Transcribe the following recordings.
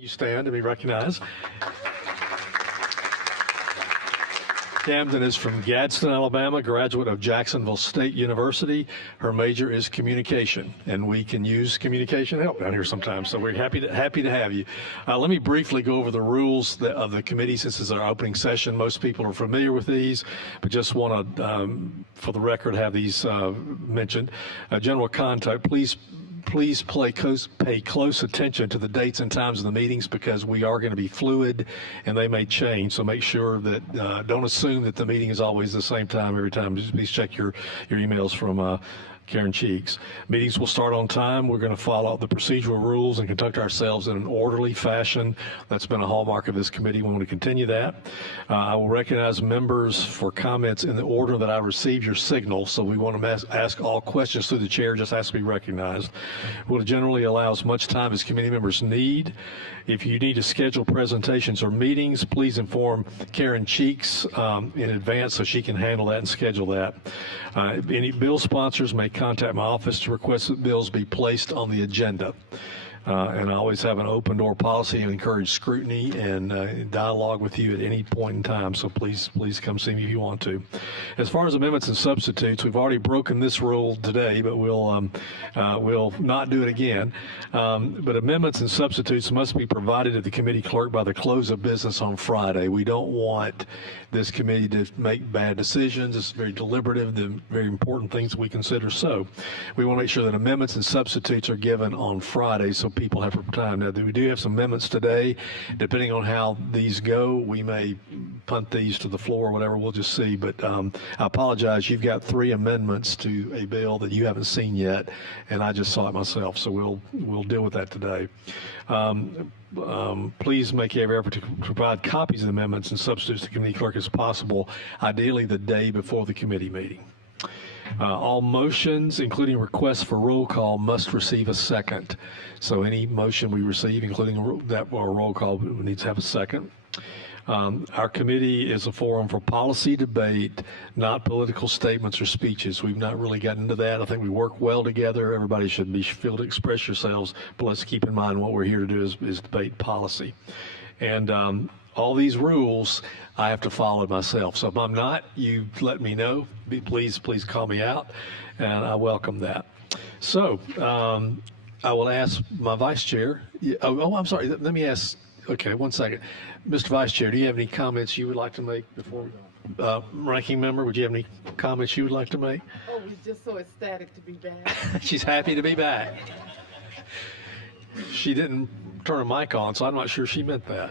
You stand to be recognized. Camden is from Gadsden, Alabama, graduate of Jacksonville State University. Her major is communication, and we can use communication help down here sometimes, so we're happy to have you. Let me briefly go over the rules of the committee since this is our opening session. Most people are familiar with these, but just want to, for the record, have these mentioned. General contact, please pay close attention to the dates and times of the meetings because we are going to be fluid and they may change. So make sure that don't assume that the meeting is always the same time every time. Just please check your emails from Karen Cheeks. Meetings will start on time. We're going to follow the procedural rules and conduct ourselves in an orderly fashion. That's been a hallmark of this committee. We want to continue that. I will recognize members for comments in the order that I received your signal. So we want to ask all questions through the chair, just has to be recognized. We'll generally allow as much time as committee members need. If you need to schedule presentations or meetings, please inform Karen Cheeks in advance so she can handle that and schedule that. Any bill sponsors may contact my office to request that bills be placed on the agenda. And I always have an open door policy and encourage scrutiny and dialogue with you at any point in time. So please come see me if you want to. As far as amendments and substitutes, we've already broken this rule today, but we'll not do it again. But amendments and substitutes must be provided to the committee clerk by the close of business on Friday. We don't want this committee to make bad decisions. It's very deliberative, the very important things we consider. So we want to make sure that amendments and substitutes are given on Friday so people have time. Now, we do have some amendments today. Depending on how these go, we may punt these to the floor or whatever. We'll just see. But I apologize. You've got 3 amendments to a bill that you haven't seen yet, and I just saw it myself. So we'll deal with that today. Please make every effort to provide copies of the amendments and substitutes to the committee clerk as possible, ideally the day before the committee meeting. All motions, including requests for roll call, must receive a second. So any motion we receive, including that or roll call, needs to have a second. Our committee is a forum for policy debate, not political statements or speeches. We've not really gotten into that. I think we work well together. Everybody should be feel to express yourselves, but let's keep in mind what we're here to do is debate policy. And all these rules I have to follow myself. So if I'm not, you let me know. Please call me out, and I welcome that. So I will ask my vice chair. Oh, I'm sorry. Let me ask. Okay, one second. Mr. Vice Chair, do you have any comments you would like to make before Ranking Member, would you have any comments you would like to make? Oh, we're just so ecstatic to be back. She's happy to be back. She didn't turn her mic on, so I'm not sure she meant that.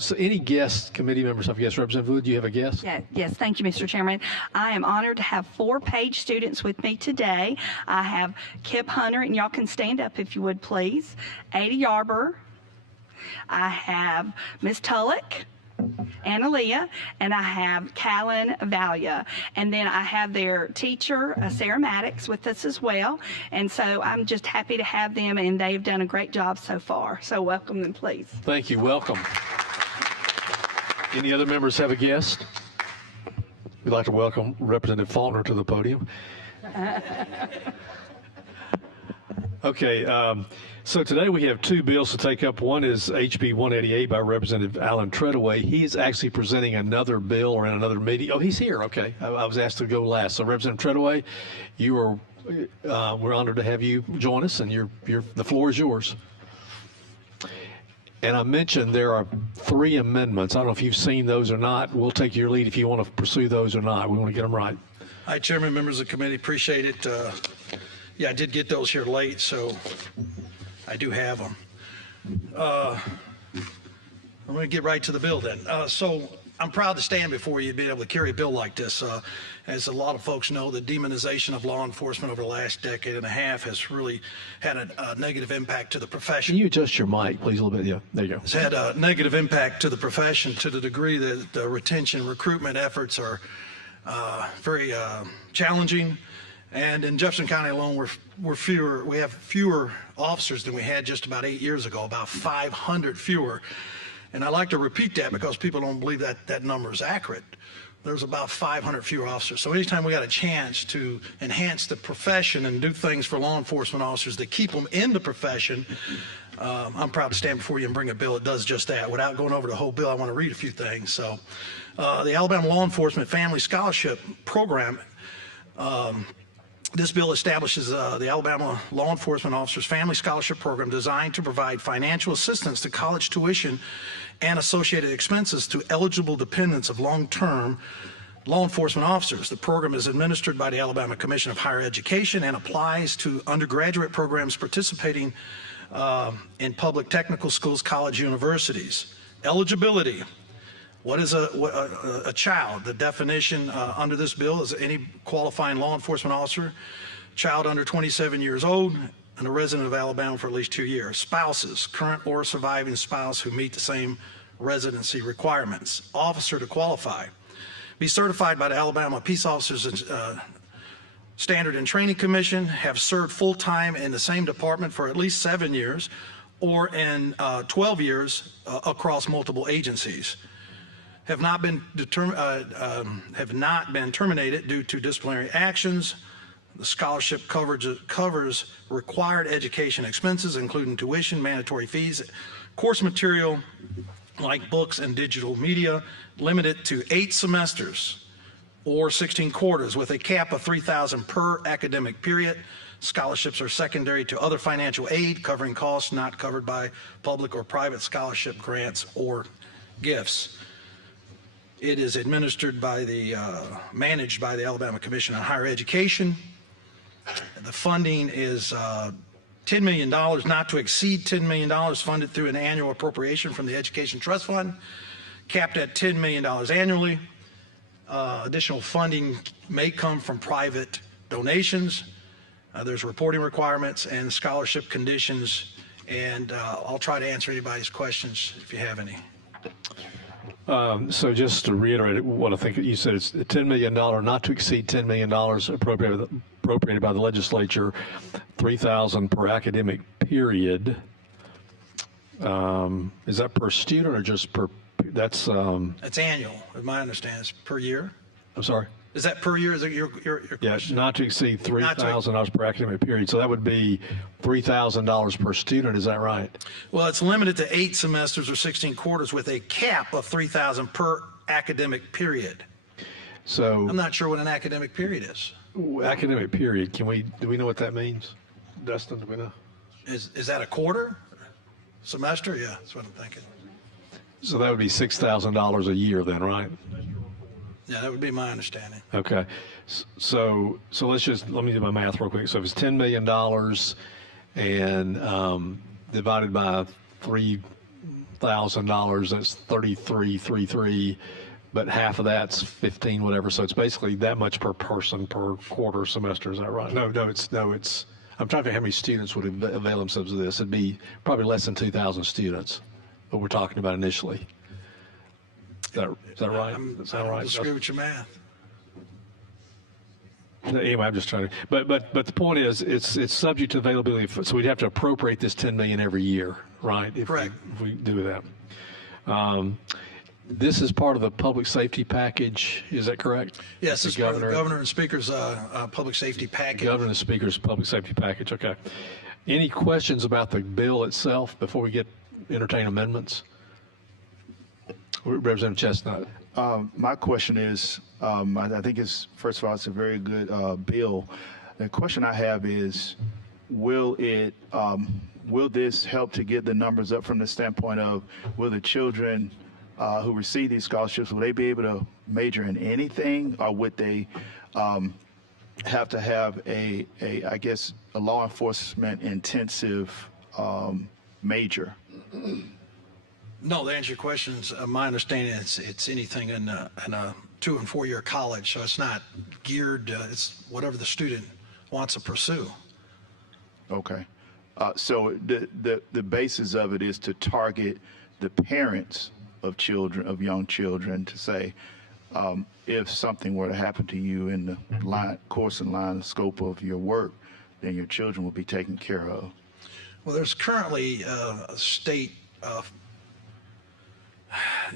So any guests, committee members have guests? Representative Wood, do you have a guest? Yes, thank you, Mr. Chairman. I am honored to have 4 Page students with me today. I have Kip Hunter, and y'all can stand up if you would, please. Ada Yarber. I have Ms. Tullock, Analia, and I have Callan Valia. And then I have their teacher, Sarah Maddox, with us as well. And so I'm just happy to have them, and they've done a great job so far. So welcome them, please. Thank you. Welcome. Any other members have a guest? We'd like to welcome Representative Faulkner to the podium. Okay. So today we have 2 bills to take up. One is HB 188 by Representative Alan Treadaway. He is actually presenting another bill or in another meeting. Oh, he's here. Okay. I was asked to go last. So Representative Treadaway, we're honored to have you join us, and the floor is yours. And I mentioned there are 3 amendments. I don't know if you've seen those or not. We'll take your lead if you want to pursue those or not. We want to get them right. Hi, Chairman, members of the committee. Appreciate it. Yeah, I did get those here late, so I do have them. I'm going to get right to the bill then. So I'm proud to stand before you and be able to carry a bill like this. As a lot of folks know, the demonization of law enforcement over the last decade and a half has really had a negative impact to the profession. Can you adjust your mic, please, a little bit? Yeah, there you go. It's had a negative impact to the profession to the degree that the retention recruitment efforts are very challenging. And in Jefferson County alone, we have fewer officers than we had just about 8 years ago, about 500 fewer. And I like to repeat that because people don't believe that number is accurate. There's about 500 fewer officers. So anytime we got a chance to enhance the profession and do things for law enforcement officers to keep them in the profession, I'm proud to stand before you and bring a bill that does just that. Without going over the whole bill, I want to read a few things. So, the Alabama Law Enforcement Family Scholarship Program, this bill establishes the Alabama Law Enforcement Officers Family Scholarship Program designed to provide financial assistance to college tuition and associated expenses to eligible dependents of long-term law enforcement officers. The program is administered by the Alabama Commission of Higher Education and applies to undergraduate programs participating in public technical schools, college, universities. Eligibility. What is a child? The definition under this bill is any qualifying law enforcement officer, child under 27 years old, and a resident of Alabama for at least 2 years. Spouses, current or surviving spouse who meet the same residency requirements. Officer to qualify. Be certified by the Alabama Peace Officers Standard and Training Commission, have served full-time in the same department for at least 7 years, or in 12 years across multiple agencies. Have not been terminated due to disciplinary actions. The scholarship covers required education expenses, including tuition, mandatory fees, course material like books and digital media, limited to 8 semesters or 16 quarters with a cap of $3,000 per academic period. Scholarships are secondary to other financial aid covering costs not covered by public or private scholarship grants or gifts. It is administered by managed by the Alabama Commission on Higher Education. The funding is $10 million, not to exceed $10 million, funded through an annual appropriation from the Education Trust Fund, capped at $10 million annually. Additional funding may come from private donations. There's reporting requirements and scholarship conditions, and I'll try to answer anybody's questions if you have any. So just to reiterate what I think you said, it's $10 million, not to exceed $10 million appropriated by the legislature, $3,000 per academic period. Is that per student or just per? That's annual, as my understanding. It's per year. I'm sorry. Is that per year? Is that your Yeah, question? not to exceed $3,000 per academic period. So that would be $3,000 per student. Is that right? Well, it's limited to 8 semesters or 16 quarters with a cap of $3,000 per academic period. So I'm not sure what an academic period is. academic period. Do we know what that means? Dustin, do we know? Is that a quarter? Semester? Yeah, that's what I'm thinking. So that would be $6,000 a year then, right? Yeah, that would be my understanding. Okay. So let me do my math real quick. So if it's $10 million and divided by $3,000, that's 3333, but half of that's 15, whatever. So it's basically that much per person per quarter semester. Is that right? No, it's, I'm trying to think how many students would avail themselves of this. It'd be probably less than 2,000 students, what we're talking about initially. Is that right? I don't disagree with your math. Anyway, I'm just trying to, but the point is, it's subject to availability. So we'd have to appropriate this $10 million every year, right? Correct. If we do that. This is part of the public safety package. Is that correct? Yes, it's part of the Governor and Speaker's public safety package. Governor and Speaker's public safety package. Okay. Any questions about the bill itself before we entertain amendments? Representative Chestnut. My question is, I think first of all, it's a very good bill. The question I have is, will this help to get the numbers up from the standpoint of, will the children who receive these scholarships, will they be able to major in anything, or would they have to have a law enforcement intensive major? No, to answer your questions, my understanding is it's anything in a 2- and 4-year college, so it's not geared, it's whatever the student wants to pursue. Okay. So the basis of it is to target the parents of young children, to say, if something were to happen to you in the course and line of scope of your work, then your children will be taken care of. Well, there's currently a state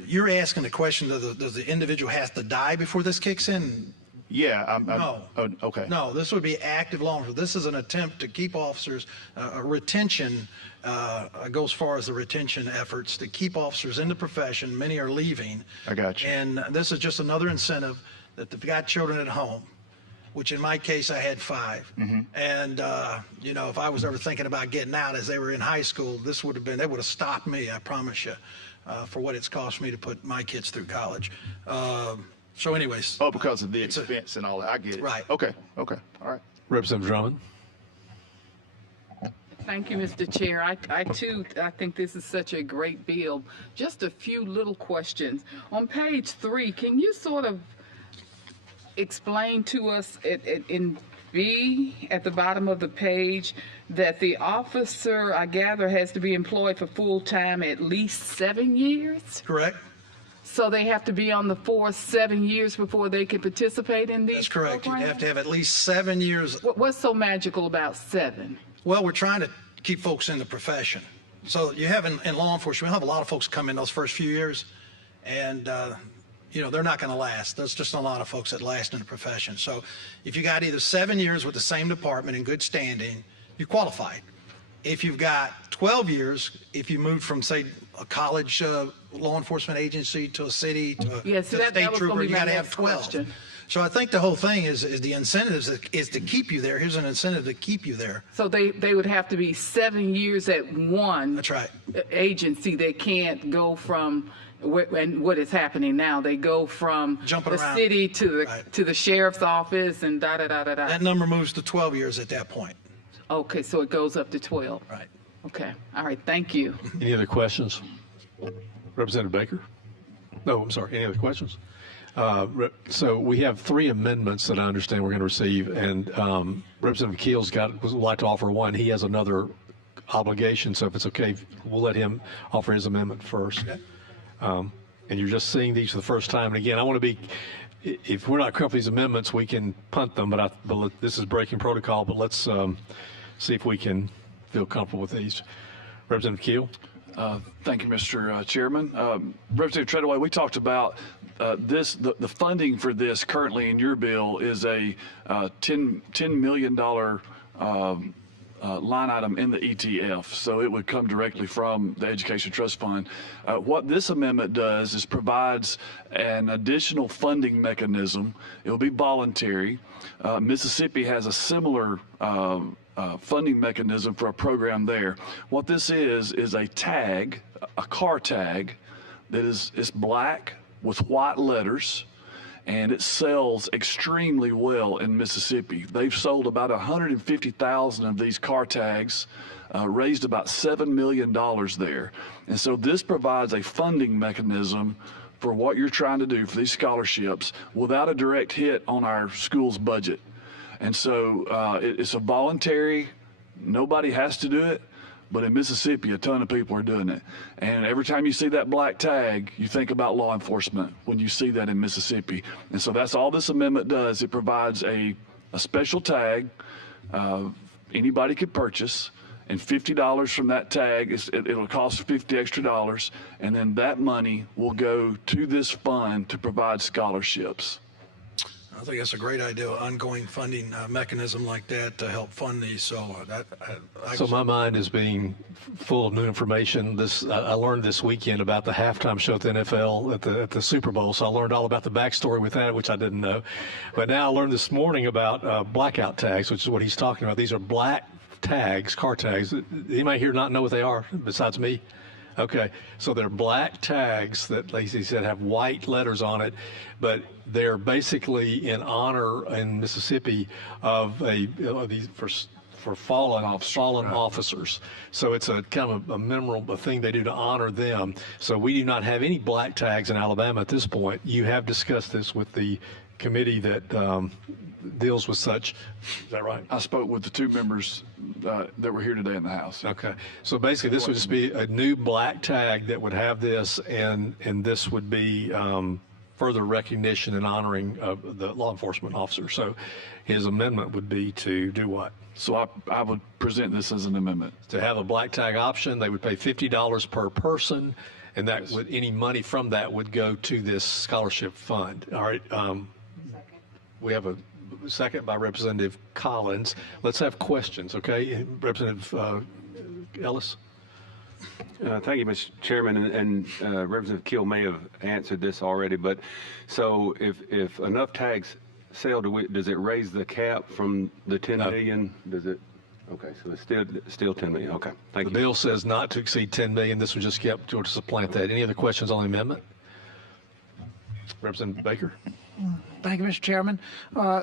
you're asking the question, does the individual have to die before this kicks in? Yeah, No. Oh, okay. No, this would be active law enforcement. This is an attempt to keep officers, retention, go as far as the retention efforts to keep officers in the profession. Many are leaving. I got you. And this is just another incentive that they've got children at home, which in my case, I had 5. And, you know, if I was ever thinking about getting out as they were in high school, this would have been, they would have stopped me, I promise you, for what it's cost me to put my kids through college. So anyways. Oh, because of the expense and all that. I get it. Right. Okay. All right. Representative Drummond. Thank you, Mr. Chair. I too think this is such a great bill. Just a few little questions. On page 3, can you sort of explain to us in B at the bottom of the page that the officer, I gather, has to be employed for full time at least 7 years? Correct? So they have to be on the force 7 years before they can participate in these That's correct. You programs? have to have at least 7 years. What's so magical about 7? Well, we're trying to keep folks in the profession. So you have in law enforcement, we have a lot of folks come in those first few years, and you know, they're not going to last. There's just a lot of folks that last in the profession. So if you got either 7 years with the same department in good standing, you're qualified. If you've got 12 years, if you moved from, say, a college law enforcement agency to a city to a Yes, to a that state was trooper, gonna be you my got to have next 12. question. So I think the whole thing is the incentives is to keep you there. Here's an incentive to keep you there. So they would have to be 7 years at one That's right. agency. They can't go from and what is happening now. They go from Jumping the around. city to the Right. to the sheriff's office and da da da da da. That number moves to 12 years at that point. Okay, so it goes up to 12. Right. Okay, all right. Thank you. Any other questions? Representative Baker? No, I'm sorry. Any other questions? So we have 3 amendments that I understand we're going to receive, and Representative Keel's would like to offer one. He has another obligation, so if it's okay, we'll let him offer his amendment first. Okay. And you're just seeing these for the first time. And again, I want to be, if we're not comfortable with these amendments, we can punt them, but this is breaking protocol, but let's see if we can feel comfortable with these. Representative Keel? Thank you, Mr. Chairman. Representative Treadaway, we talked about the funding for this currently in your bill is a $10 million line item in the ETF, so it would come directly from the Education Trust Fund. What this amendment does is provides an additional funding mechanism. It will be voluntary. Mississippi has a similar funding mechanism for a program there. What this is a tag, a car tag, that is black with white letters, and it sells extremely well in Mississippi. They've sold about 150,000 of these car tags, raised about $7 million there. And so this provides a funding mechanism for what you're trying to do for these scholarships without a direct hit on our school's budget. And so it's a voluntary, nobody has to do it, but in Mississippi, a ton of people are doing it. And every time you see that black tag, you think about law enforcement when you see that in Mississippi. And so that's all this amendment does. It provides a special tag anybody could purchase, and $50 from that tag, it'll cost $50 extra, and then that money will go to this fund to provide scholarships. I think that's a great idea, ongoing funding mechanism like that to help fund these. So So my mind is being full of new information. I learned this weekend about the halftime show at the NFL at the Super Bowl. So I learned all about the backstory with that, which I didn't know. But now I learned this morning about blackout tags, which is what he's talking about. These are black tags, car tags. Anybody here not know what they are besides me? Okay, so they're black tags that Lacey said have white letters on it, but they're basically in honor in Mississippi of these for fallen officers. So it's a kind of a memorable thing they do to honor them. So we do not have any black tags in Alabama at this point. You have discussed this with the committee that deals with such. Is that right? I spoke with the 2 members that were here today in the House. Okay. So basically, this would just be a new black tag that would have this, and this would be further recognition and honoring of the law enforcement officer. So his amendment would be to do what? So I would present this as an amendment. To have a black tag option. They would pay $50 per person, and that would, any money from that would go to this scholarship fund. All right. We have a second by Representative Collins. Let's have questions, okay? Representative Ellis? Thank you, Mr. Chairman, and Representative Keel may have answered this already, but so if enough tags sell, does it raise the cap from the 10 million? Does it? Okay, so it's still 10 million. Okay, thank you. The bill says not to exceed 10 million. This was just kept to supplant that. Any other questions on the amendment? Representative Baker? Thank you, Mr. Chairman.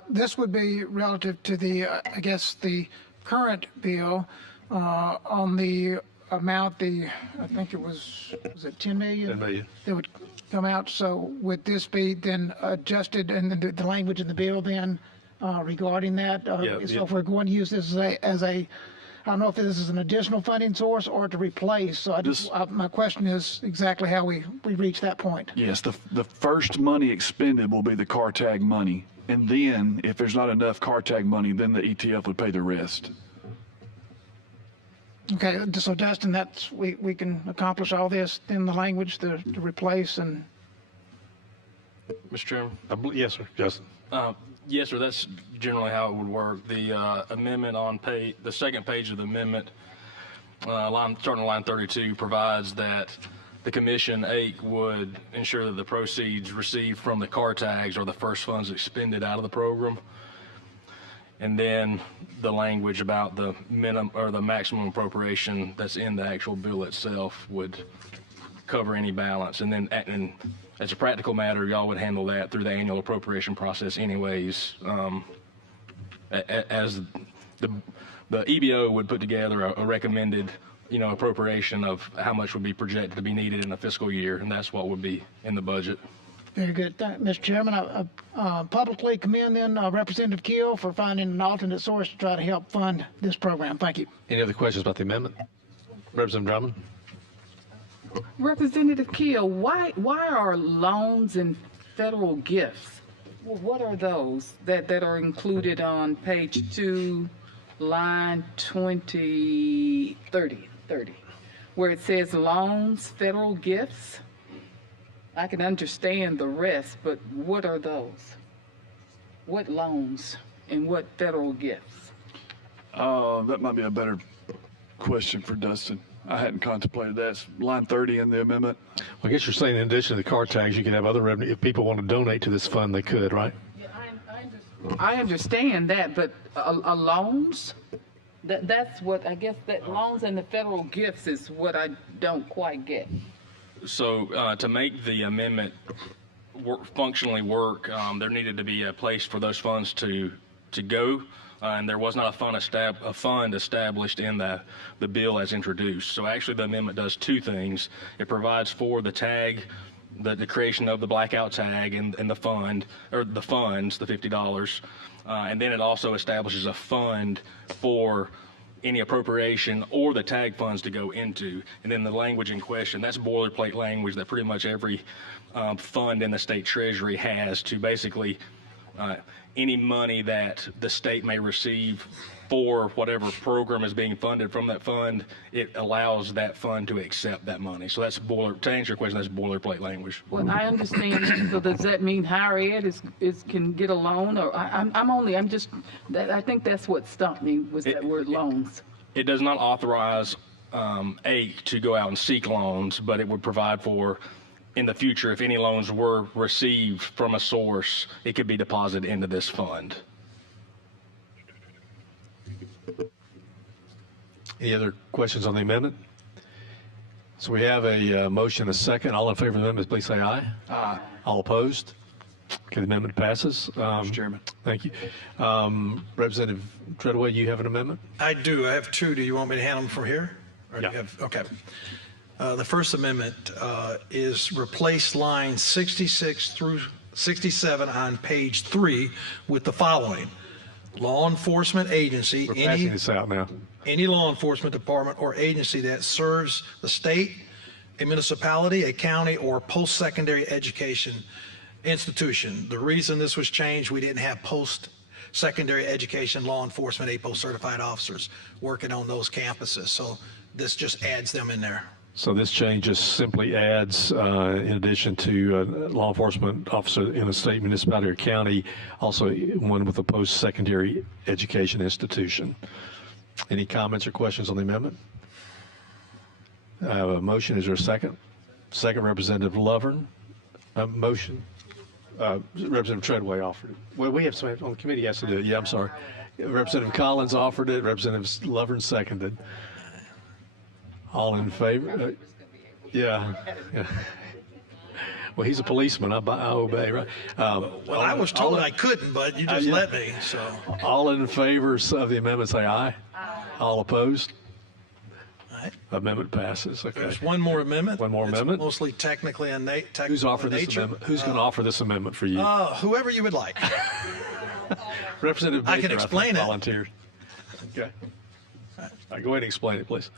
This would be relative to the, I guess, the current bill on the amount, I think it was it 10 million? 10 million. That would come out. So would this be then adjusted and the language in the bill then regarding that? So if we're going to use this as a, I don't know if this is an additional funding source or to replace. So my question is exactly how we reach that point. Yes, the first money expended will be the car tag money. And then if there's not enough car tag money, then the ETF would pay the rest. Okay, so Dustin, we can accomplish all this in the language to replace and. Mr. Chairman? Yes, sir. Justin? Yes, sir. That's generally how it would work. The amendment on the second page of the amendment, starting on line 32, provides that the Commission 8 would ensure that the proceeds received from the car tags are the first funds expended out of the program. And then the language about the minimum or the maximum appropriation that's in the actual bill itself would cover any balance. And then, and as a practical matter, y'all would handle that through the annual appropriation process anyways. As the EBO would put together a recommended, appropriation of how much would be projected to be needed in a fiscal year, and that's what would be in the budget. Very good. Mr. Chairman, I publicly commend then Representative Keel for finding an alternate source to try to help fund this program. Thank you. Any other questions about the amendment? Representative Drummond? Representative Keel, why are loans and federal gifts? Well, what are those that are included on page 2, line 30, where it says loans, federal gifts? I can understand the rest, but what are those? What loans and what federal gifts? That might be a better question for Dustin. I hadn't contemplated that. It's line 30 in the amendment. Well, I guess you're saying in addition to the car tags, you could have other revenue. If people want to donate to this fund, they could, right? Yeah, I understand that, but loans? That's what I guess that loans and the federal gifts is what I don't quite get. So to make the amendment functionally work, there needed to be a place for those funds to go, and there was not a fund established in the bill as introduced. So actually the amendment does two things. It provides for the tag, the creation of the blackout tag and the fund, or the funds, the $50, and then it also establishes a fund for any appropriation or the tag funds to go into. And then the language in question, that's boilerplate language that pretty much every fund in the state treasury has to basically any money that the state may receive for whatever program is being funded from that fund, it allows that fund to accept that money. So that's to answer your question, that's boilerplate language. Well, I understand. So does that mean higher ed can get a loan? Or I think that's what stumped me was that word loans. It does not authorize AIC to go out and seek loans, but it would provide for, in the future, if any loans were received from a source, it could be deposited into this fund. Any other questions on the amendment? So we have a motion, a second. All in favor of the amendment, please say aye. Aye. All opposed? Okay, the amendment passes. Mr. Chairman. Thank you. Representative Treadaway, you have an amendment? I do. I have two. Do you want me to handle them from here? Or do Yeah. you have, okay. The first amendment is replace line 66 through 67 on page 3 with the following. Law enforcement agency, We're passing this out now. any law enforcement department or agency that serves the state, a municipality, a county, or post-secondary education institution. The reason this was changed, we didn't have post-secondary education law enforcement APO certified officers working on those campuses. So this just adds them in there. So this change just simply adds, in addition to law enforcement officer in a state, municipality, or county, also one with a post-secondary education institution. Any comments or questions on the amendment? I have a motion. Is there a second? Second, Representative Lovern. Motion. Representative Treadaway offered it. Well, we have somebody on the committee has to do it. Yeah, I'm sorry. Representative Collins offered it. Representative Lovern seconded. All in favor? Yeah. Well, he's a policeman. I obey, right? Well, I was told I couldn't, but you just let me, so. All in favor of the amendment, say aye. Aye. All opposed? Aye. Amendment passes. Okay. There's one more amendment. One more It's amendment. mostly technically in nature. Who's offered this amendment? Who's going to offer this amendment for you? Whoever you would like. Representative Baker, I can explain it. Volunteered. Okay. All right, go ahead and explain it, please.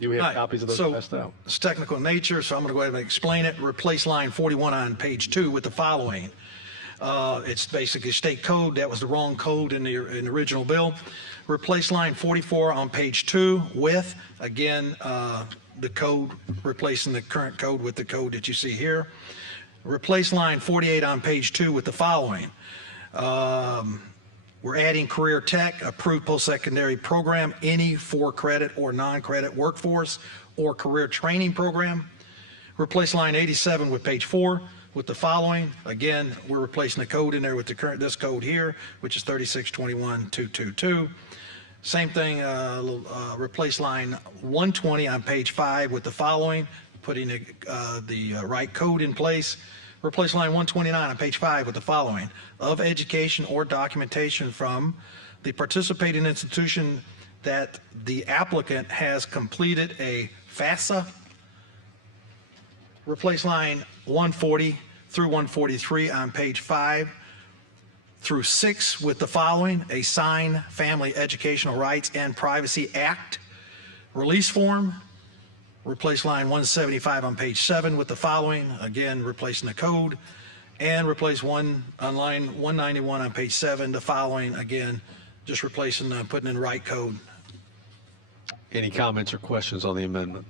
Do we have Right. copies of those So, passed out? it's technical in nature, so I'm going to go ahead and explain it. Replace line 41 on page 2 with the following. It's basically state code. That was the wrong code in the original bill. Replace line 44 on page 2 with, again, the code, replacing the current code with the code that you see here. Replace line 48 on page 2 with the following. We're adding career tech, approved post-secondary program, any for-credit or non-credit workforce or career training program. Replace line 87 with page 4 with the following. Again, we're replacing the code in there with this code here, which is 3621.222. Same thing, replace line 120 on page 5 with the following, putting the right code in place. Replace line 129 on page 5 with the following: of education or documentation from the participating institution that the applicant has completed a FAFSA. Replace line 140 through 143 on page 5 through 6 with the following: a signed Family Educational Rights and Privacy Act release form. Replace line 175 on page 7 with the following, again replacing the code, and replace one on line 191 on page 7, the following, again just replacing, putting in the right code. Any comments or questions on the amendment?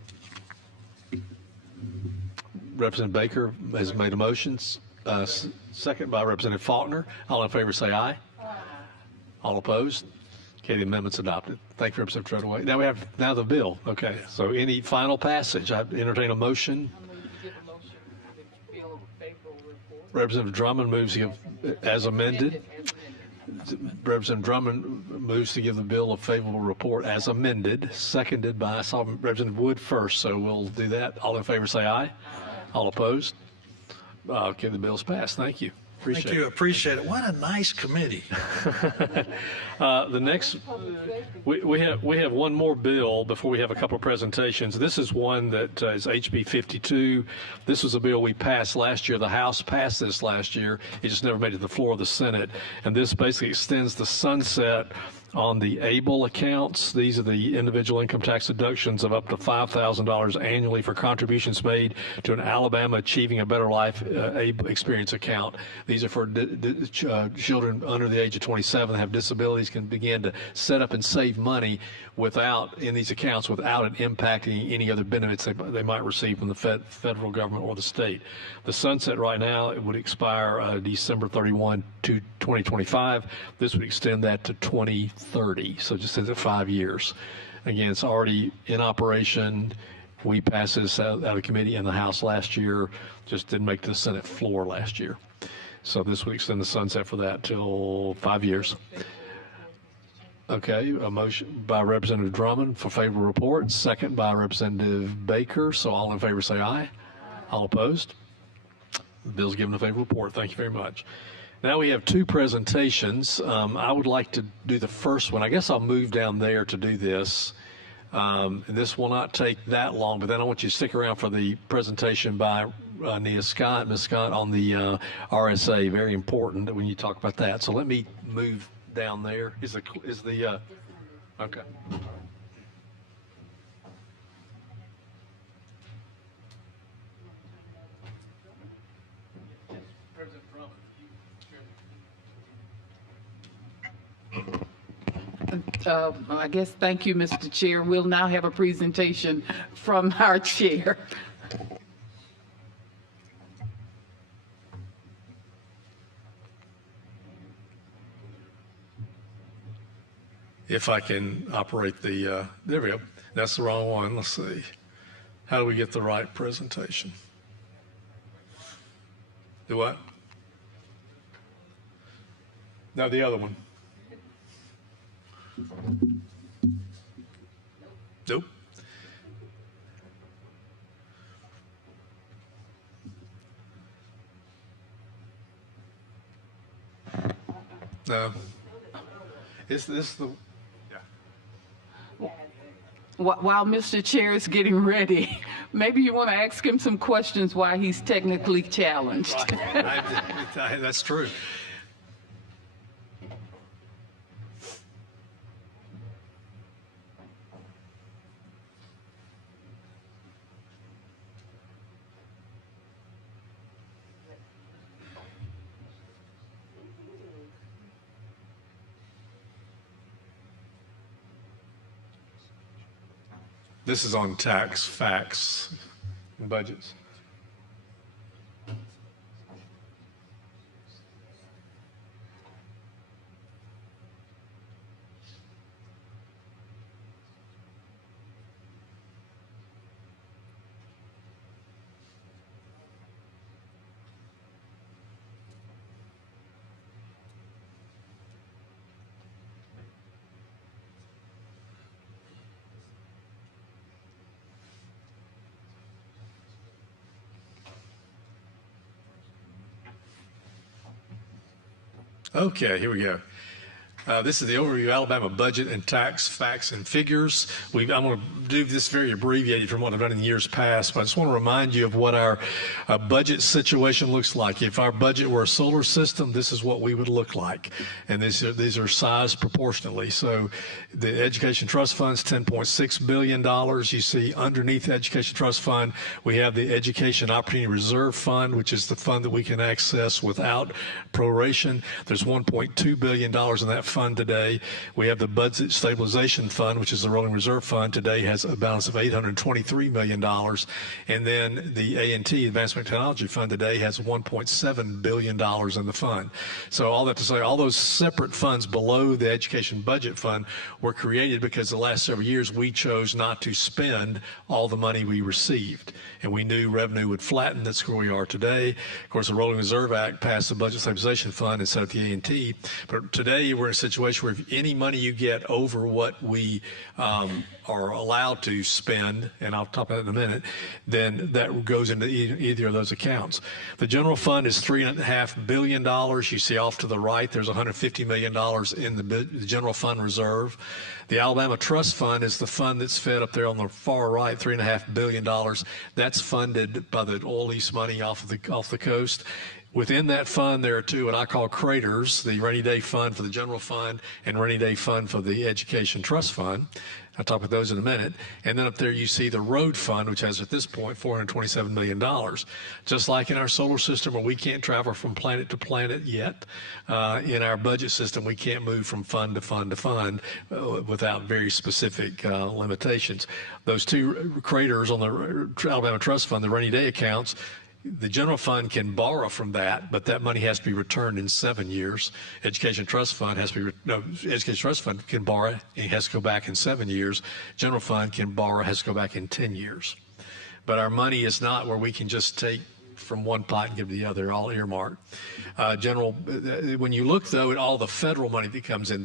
Representative Baker has made a motion, second by Representative Faulkner. All in favor say aye. All opposed? Okay, the amendment's adopted. Thank you, Representative Treadaway. Now we have the bill. Okay, so any final passage? I entertain a motion. Representative Drummond moves to give, as amended. Representative Drummond moves to give the bill a favorable report as amended, seconded by, I saw Representative Wood first, so we'll do that. All in favor say aye. All opposed? Okay, the bill's passed. Thank you. Thank you. Appreciate it. What a nice committee. The next, we have one more bill before we have a couple of presentations. This is one that is HB 52. This was a bill we passed last year. The House passed this last year. It just never made it to the floor of the Senate. And this basically extends the sunset on the ABLE accounts. These are the individual income tax deductions of up to $5,000 annually for contributions made to an Alabama Achieving a Better Life ABLE experience account. These are for children under the age of 27 that have disabilities, can begin to set up and save money in these accounts without it impacting any other benefits they might receive from the federal government or the state. The sunset right now, it would expire December 31, 2025. This would extend that to 2030, so just as 5 years. Again, it's already in operation. We passed this out of committee in the House last year, just didn't make the Senate floor last year. So this would extend the sunset for that till 5 years. Okay, a motion by Representative Drummond for favorable report, second by Representative Baker. So all in favor say aye. All opposed? The bill's given a favorable report. Thank you very much. Now we have two presentations. I would like to do the first one. I guess I'll move down there to do this. This will not take that long, but then I want you to stick around for the presentation by Ms. Scott, on the RSA. Very important when you talk about that. So let me move down there. Okay. I guess, thank you, Mr. Chair. We'll now have a presentation from our chair. If I can operate the, there we go. That's the wrong one. Let's see. How do we get the right presentation? Do what? No, the other one. Nope. No. Is this the... While Mr. Chair is getting ready, maybe you want to ask him some questions while he's technically challenged. That's true. This is on tax, facts, and budgets. Okay, here we go. This is the overview of Alabama budget and tax facts and figures. I'm going to do this very abbreviated from what I've done in years past, but I just want to remind you of what our budget situation looks like. If our budget were a solar system, this is what we would look like. And these are sized proportionately. So the Education Trust Fund is $10.6 billion. You see underneath the Education Trust Fund, we have the Education Opportunity Reserve Fund, which is the fund that we can access without proration. There's $1.2 billion in that fund today. We have the Budget Stabilization Fund, which is the Rolling Reserve Fund, today has a balance of $823 million. And then the A&T, Advancement Technology Fund, today has $1.7 billion in the fund. So all that to say, all those separate funds below the Education Budget Fund were created because the last several years we chose not to spend all the money we received. And we knew revenue would flatten. That's where we are today. Of course, the Rolling Reserve Act passed the Budget Stabilization Fund and set up the A&T. But today we're in a situation where if any money you get over what we are allowed to spend, and I'll talk about that in a minute, then that goes into either of those accounts. The general fund is $3.5 billion. You see off to the right, there's $150 million in the general fund reserve. The Alabama Trust Fund is the fund that's fed up there on the far right, $3.5 billion. That's funded by the oil lease money off the coast. Within that fund, there are two what I call craters, the rainy day fund for the general fund and rainy day fund for the Education Trust Fund. I'll talk about those in a minute. And then up there you see the road fund, which has at this point $427 million. Just like in our solar system where we can't travel from planet to planet yet, in our budget system we can't move from fund to fund to fund without very specific limitations. Those two craters on the Alabama Trust Fund, the rainy day accounts, the general fund can borrow from that, but that money has to be returned in 7 years. Education Trust Fund Education Trust Fund can borrow, it has to go back in 7 years. General fund can borrow, has to go back in 10 years. But our money is not where we can just take from one pot and give to the other, all earmarked. When you look though at all the federal money that comes in,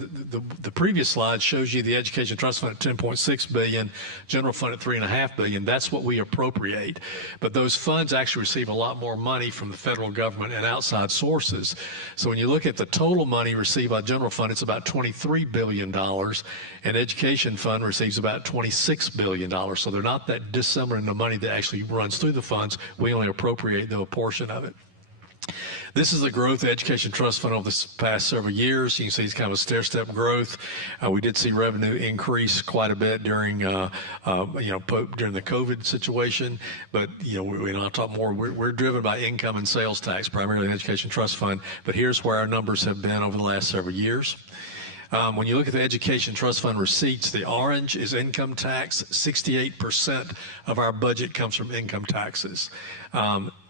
the previous slide shows you the Education Trust Fund at $10.6 billion, general fund at $3.5 billion. That's what we appropriate. But those funds actually receive a lot more money from the federal government and outside sources. So when you look at the total money received by general fund, it's about $23 billion, and education fund receives about $26 billion. So they're not that dissimilar in the money that actually runs through the funds. We only appropriate a portion of it. This is the growth of the Education Trust Fund over the past several years. You can see it's kind of a stair-step growth. We did see revenue increase quite a bit during, during the COVID situation. But I'll talk more. We're driven by income and sales tax, primarily in the Education Trust Fund. But here's where our numbers have been over the last several years. When you look at the Education Trust Fund receipts, the orange is income tax. 68% of our budget comes from income taxes.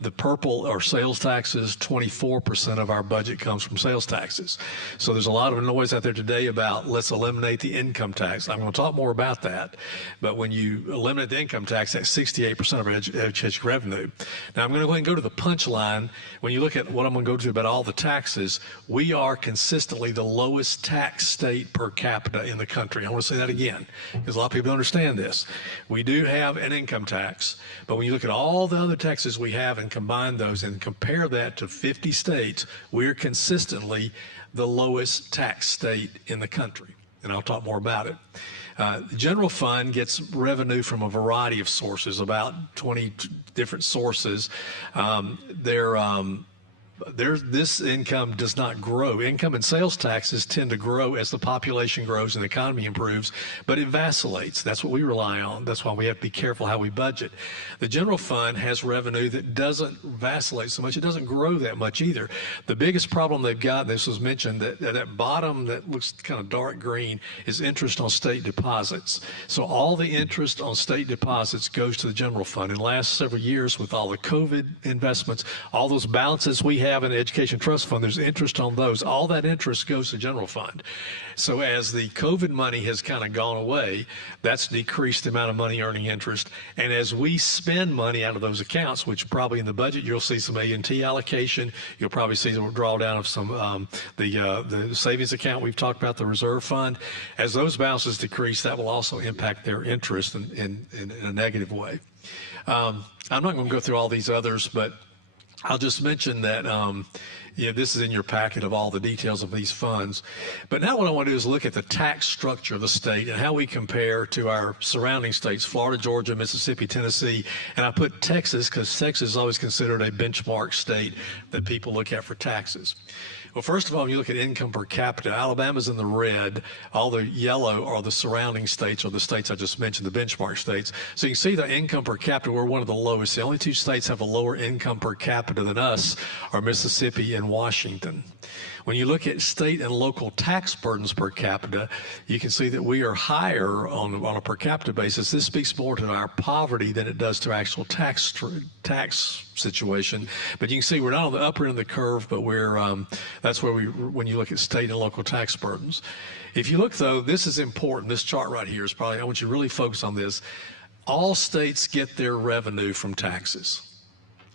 The purple are sales taxes. 24% of our budget comes from sales taxes. So there's a lot of noise out there today about let's eliminate the income tax. I'm going to talk more about that. But when you eliminate the income tax, that's 68% of our education revenue. Now I'm going to go ahead and go to the punchline. When you look at what I'm going to go to about all the taxes, we are consistently the lowest tax state per capita in the country. I want to say that again because a lot of people don't understand this. We do have an income tax, but when you look at all the other taxes we have and combine those and compare that to 50 states, we're consistently the lowest tax state in the country. And I'll talk more about it. The general fund gets revenue from a variety of sources, about 20 different sources. This income does not grow. Income and sales taxes tend to grow as the population grows and the economy improves, but it vacillates. That's what we rely on. That's why we have to be careful how we budget. The general fund has revenue that doesn't vacillate so much. It doesn't grow that much either. The biggest problem they've got, this was mentioned, that bottom that looks kind of dark green is interest on state deposits. So all the interest on state deposits goes to the general fund. In the last several years, with all the COVID investments, all those balances we have in the Education Trust Fund, there's interest on those. All that interest goes to general fund. So as the COVID money has kind of gone away, that's decreased the amount of money earning interest. And as we spend money out of those accounts, which probably in the budget you'll see some A&T allocation, you'll probably see the drawdown of some the savings account we've talked about, the reserve fund. As those balances decrease, that will also impact their interest in a negative way. I'm not going to go through all these others, but I'll just mention that this is in your packet of all the details of these funds. But now what I want to do is look at the tax structure of the state and how we compare to our surrounding states, Florida, Georgia, Mississippi, Tennessee. And I put Texas because Texas is always considered a benchmark state that people look at for taxes. Well, first of all, when you look at income per capita, Alabama's in the red. All the yellow are the surrounding states, or the states I just mentioned, the benchmark states. So you can see the income per capita, we're one of the lowest. The only two states have a lower income per capita than us are Mississippi and Washington. When you look at state and local tax burdens per capita, you can see that we are higher on a per capita basis. This speaks more to our poverty than it does to our actual tax situation. But you can see we're not on the upper end of the curve, but that's where when you look at state and local tax burdens. If you look, though, this is important. This chart right here is probably, I want you to really focus on this. All states get their revenue from taxes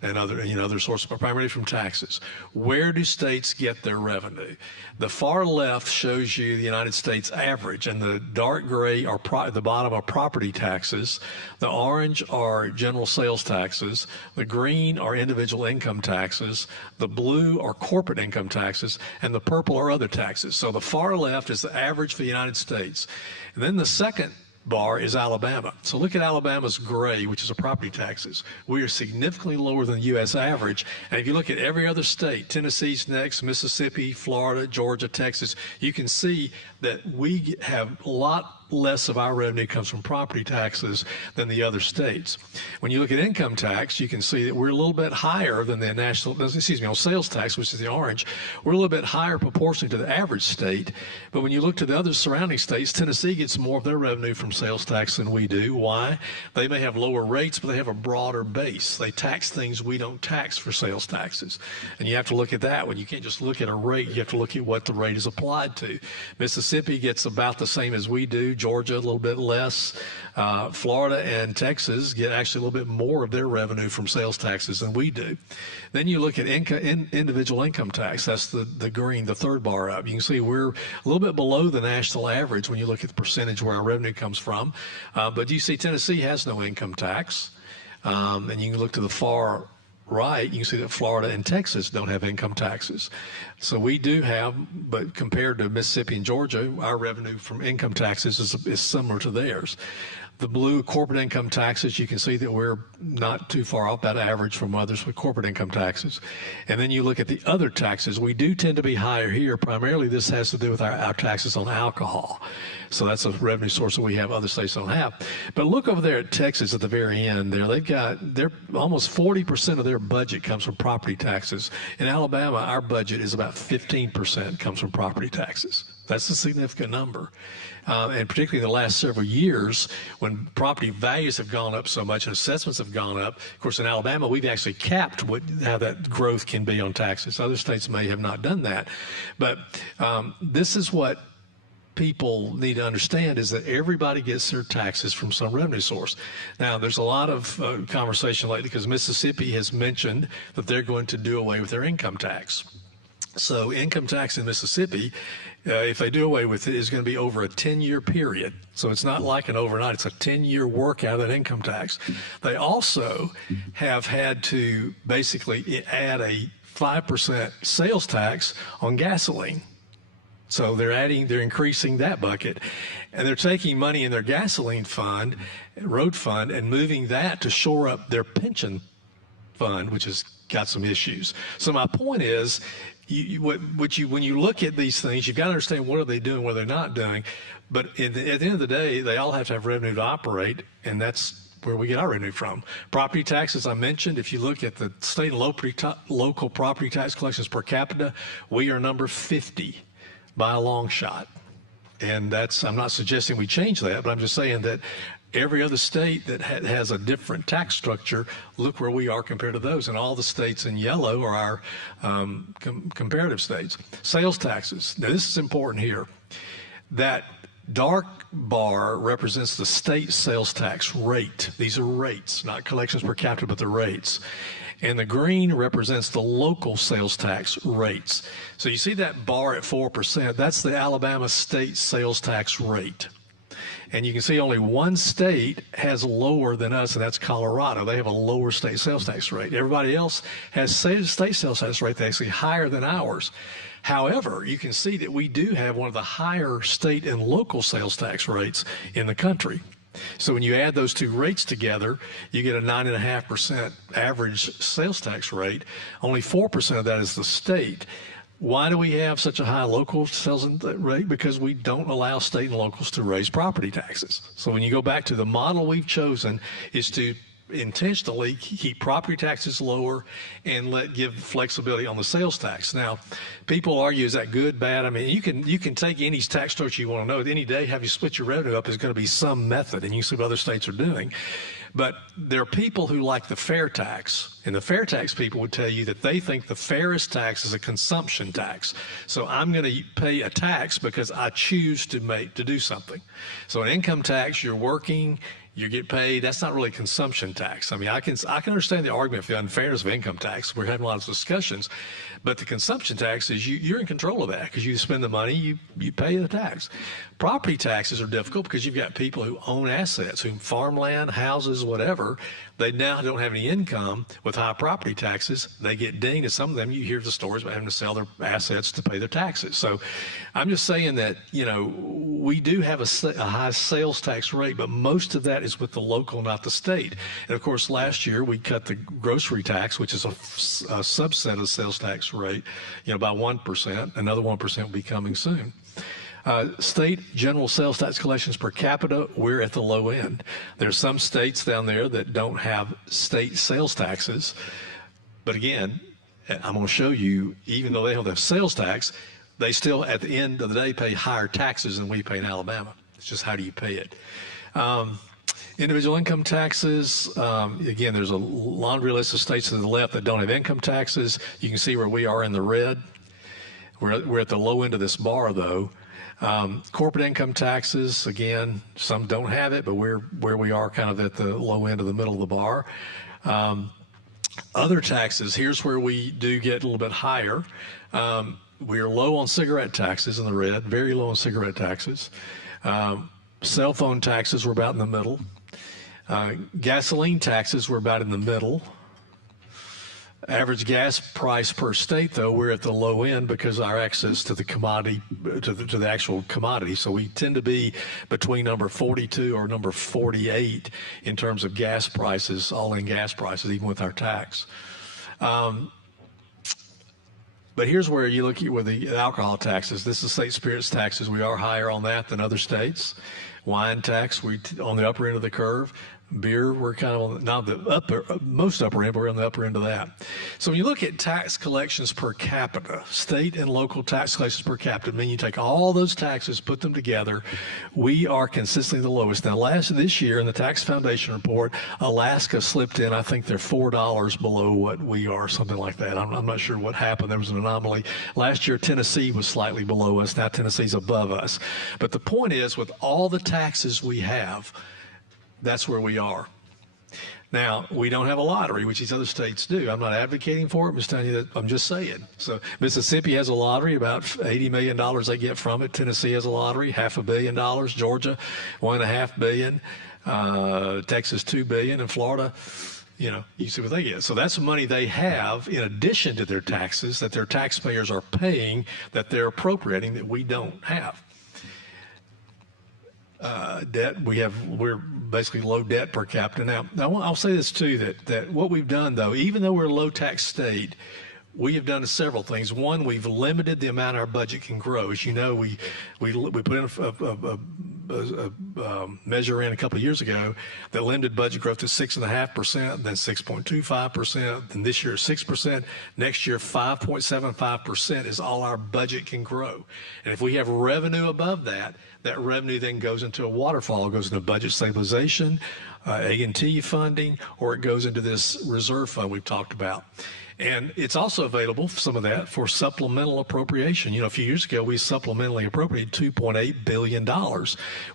and other sources, but primarily from taxes. Where do states get their revenue? The far left shows you the United States average, and the dark gray are the bottom are property taxes. The orange are general sales taxes. The green are individual income taxes. The blue are corporate income taxes, and the purple are other taxes. So the far left is the average for the United States. And then the second bar is Alabama. So look at Alabama's gray, which is the property taxes. We are significantly lower than the U.S. average. And if you look at every other state, Tennessee's next, Mississippi, Florida, Georgia, Texas, you can see that we have a lot less of our revenue comes from property taxes than the other states. When you look at income tax, you can see that we're a little bit higher than the on sales tax, which is the orange. We're a little bit higher proportionally to the average state. But when you look to the other surrounding states, Tennessee gets more of their revenue from sales tax than we do. Why? They may have lower rates, but they have a broader base. They tax things we don't tax for sales taxes. And you have to look at that one. You can't just look at a rate. You have to look at what the rate is applied to. Mississippi gets about the same as we do. Georgia a little bit less. Florida and Texas get actually a little bit more of their revenue from sales taxes than we do. Then you look at individual income tax. That's the green, the third bar up. You can see we're a little bit below the national average when you look at the percentage where our revenue comes from. But you see Tennessee has no income tax. And you can look to the far right, you can see that Florida and Texas don't have income taxes. So we do have, but compared to Mississippi and Georgia, our revenue from income taxes is similar to theirs. The blue corporate income taxes, you can see that we're not too far off that average from others with corporate income taxes. And then you look at the other taxes, we do tend to be higher here. Primarily this has to do with our taxes on alcohol. So that's a revenue source that we have other states don't have. But look over there at Texas at the very end there. They're almost 40% of their budget comes from property taxes. In Alabama, our budget is about 15% comes from property taxes. That's a significant number. And particularly in the last several years, when property values have gone up so much and assessments have gone up. Of course, in Alabama, we've actually capped how that growth can be on taxes. Other states may have not done that. But this is what people need to understand, is that everybody gets their taxes from some revenue source. Now, there's a lot of conversation lately because Mississippi has mentioned that they're going to do away with their income tax. So income tax in Mississippi, if they do away with it, is going to be over a 10-year period. So it's not like an overnight, it's a 10-year work out of that income tax. They also have had to basically add a 5% sales tax on gasoline. So they're increasing that bucket, and they're taking money in their gasoline fund, road fund, and moving that to shore up their pension fund, which has got some issues. So my point is, when you look at these things, you've got to understand what are they doing, what they're not doing. But at the end of the day, they all have to have revenue to operate, and that's where we get our revenue from. Property taxes, I mentioned, if you look at the state and local property tax collections per capita, we are number 50 by a long shot. And I'm not suggesting we change that, but I'm just saying that every other state that has a different tax structure, look where we are compared to those. And all the states in yellow are our comparative states. Sales taxes. Now, this is important here. That dark bar represents the state sales tax rate. These are rates, not collections per capita, but the rates. And the green represents the local sales tax rates. So you see that bar at 4%, that's the Alabama state sales tax rate. And you can see only one state has lower than us, and that's Colorado. They have a lower state sales tax rate. Everybody else has state sales tax rate that's actually higher than ours. However, you can see that we do have one of the higher state and local sales tax rates in the country. So when you add those two rates together, you get a 9.5% average sales tax rate. Only 4% of that is the state. Why do we have such a high local sales rate? Because we don't allow state and locals to raise property taxes. So when you go back to the model we've chosen is to intentionally keep property taxes lower and give flexibility on the sales tax. Now, people argue, is that good, bad? I mean, you can take any tax structure you want to know. Any day, have you split your revenue up is going to be some method, and you see what other states are doing. But there are people who like the fair tax, and the fair tax people would tell you that they think the fairest tax is a consumption tax. So I'm going to pay a tax because I choose to do something. So an income tax, you're working, you get paid. That's not really consumption tax. I mean, I can understand the argument for the unfairness of income tax. We're having a lot of discussions, but the consumption tax is you're in control of that because you spend the money, you pay the tax. Property taxes are difficult because you've got people who own assets, who farmland, houses, whatever. They now don't have any income with high property taxes. They get dinged, and some of them, you hear the stories about having to sell their assets to pay their taxes. So I'm just saying that, we do have a high sales tax rate, but most of that is with the local, not the state. And of course, last year we cut the grocery tax, which is a subset of the sales tax rate, by 1%. Another 1% will be coming soon. State general sales tax collections per capita, we're at the low end. There's some states down there that don't have state sales taxes. But again, I'm going to show you, even though they don't have sales tax, they still, at the end of the day, pay higher taxes than we pay in Alabama. It's just how do you pay it? Individual income taxes, again, there's a laundry list of states to the left that don't have income taxes. You can see where we are in the red. We're at the low end of this bar, though. Corporate income taxes, again, some don't have it, but we're where we are kind of at the low end of the middle of the bar. Other taxes, here's where we do get a little bit higher. We are low on cigarette taxes in the red, very low on cigarette taxes. Cell phone taxes, we're about in the middle. Gasoline taxes, we're about in the middle. Average gas price per state, though, we're at the low end because of our access to the commodity, to the actual commodity. So we tend to be between number 42 or number 48 in terms of gas prices, all-in gas prices, even with our tax. But here's where you look at with the alcohol taxes. This is state spirits taxes. We are higher on that than other states. Wine tax, we on the upper end of the curve. Beer, we're kind of on not the most upper end, but we're on the upper end of that. So when you look at tax collections per capita, state and local tax collections per capita, I mean, you take all those taxes, put them together, we are consistently the lowest. Now, this year in the Tax Foundation report, Alaska slipped in. I think they're $4 below what we are, something like that. I'm not sure what happened. There was an anomaly. Last year, Tennessee was slightly below us. Now Tennessee's above us. But the point is, with all the taxes we have, that's where we are. Now, we don't have a lottery, which these other states do. I'm not advocating for it. I'm just telling you that I'm just saying. So Mississippi has a lottery, about $80 million they get from it. Tennessee has a lottery, $500 million. Georgia, $1.5 billion. Texas, $2 billion. And Florida, you see what they get. So that's money they have in addition to their taxes that their taxpayers are paying, that they're appropriating, that we don't have. Debt, we're basically low debt per capita. Now I'll say this too, that what we've done though, even though we're a low tax state, we have done several things. One, we've limited the amount our budget can grow. As you know, we put in a measure in a couple of years ago that limited budget growth to 6.5%, then 6.25%, and this year 6%. Next year 5.75% is all our budget can grow. And if we have revenue above that, that revenue then goes into a waterfall. It goes into budget stabilization, A&T funding, or it goes into this reserve fund we've talked about. And it's also available, some of that, for supplemental appropriation. A few years ago, we supplementally appropriated $2.8 billion.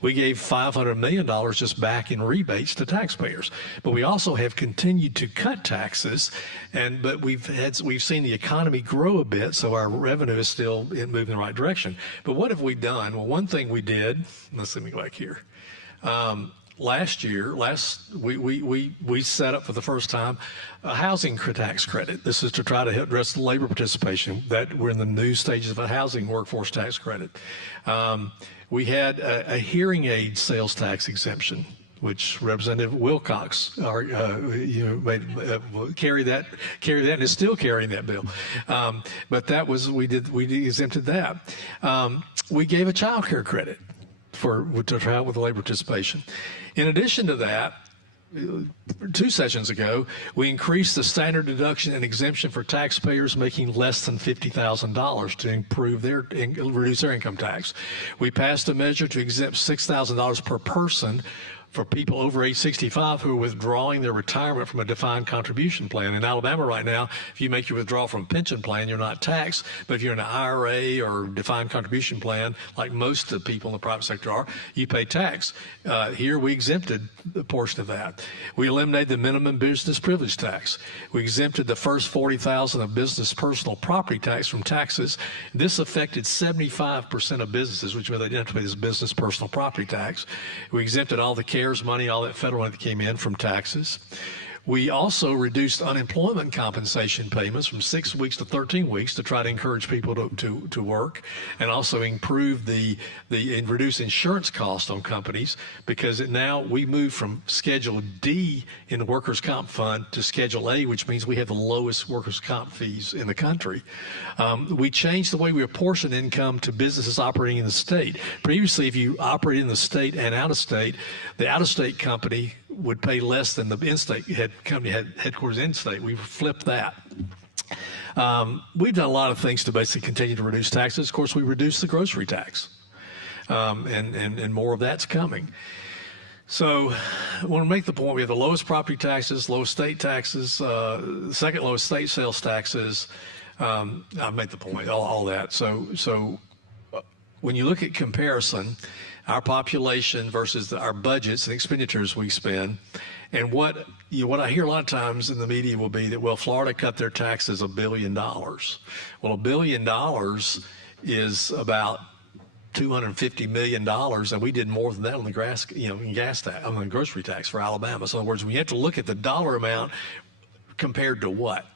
We gave $500 million just back in rebates to taxpayers. But we also have continued to cut taxes, but we've seen the economy grow a bit, so our revenue is still moving in the right direction. But what have we done? Well, one thing we did, let me go back here. Last year, we set up for the first time a housing tax credit. This is to try to help address the labor participation, that we're in the new stages of a housing workforce tax credit. We had a hearing aid sales tax exemption, which Representative Wilcox carry that, and is still carrying that bill. But that was we exempted that. We gave a child care credit to try with the labor participation. In addition to that, 2 sessions ago, we increased the standard deduction and exemption for taxpayers making less than $50,000 to reduce their income tax. We passed a measure to exempt $6,000 per person for people over age 65 who are withdrawing their retirement from a defined contribution plan. In Alabama right now, if you make your withdrawal from a pension plan, you're not taxed. But if you're in an IRA or defined contribution plan, like most of the people in the private sector are, you pay tax. Here we exempted a portion of that. We eliminated the minimum business privilege tax. We exempted the first $40,000 of business personal property tax from taxes. This affected 75% of businesses, which meant they didn't have to pay this business personal property tax. We exempted all the CARES money, all that federal money that came in from taxes. We also reduced unemployment compensation payments from 6 weeks to 13 weeks to try to encourage people to work, and also improve and reduce insurance costs on companies, because now we moved from Schedule D in the Workers' Comp Fund to Schedule A, which means we have the lowest workers' comp fees in the country. We changed the way we apportion income to businesses operating in the state. Previously, if you operate in the state and out of state, the out-of-state company would pay less than the in-state company headquarters in-state. We've flipped that. We've done a lot of things to basically continue to reduce taxes. Of course, we reduced the grocery tax, and more of that's coming. So I want to make the point, we have the lowest property taxes, lowest state taxes, second lowest state sales taxes. I've made the point, all that. So when you look at comparison, our population versus our budgets and expenditures we spend, and what I hear a lot of times in the media will be that, well, Florida cut their taxes $1 billion. Well, $1 billion is about $250 million, and we did more than that on the gas tax, on the grocery tax for Alabama. So in other words, we have to look at the dollar amount compared to what.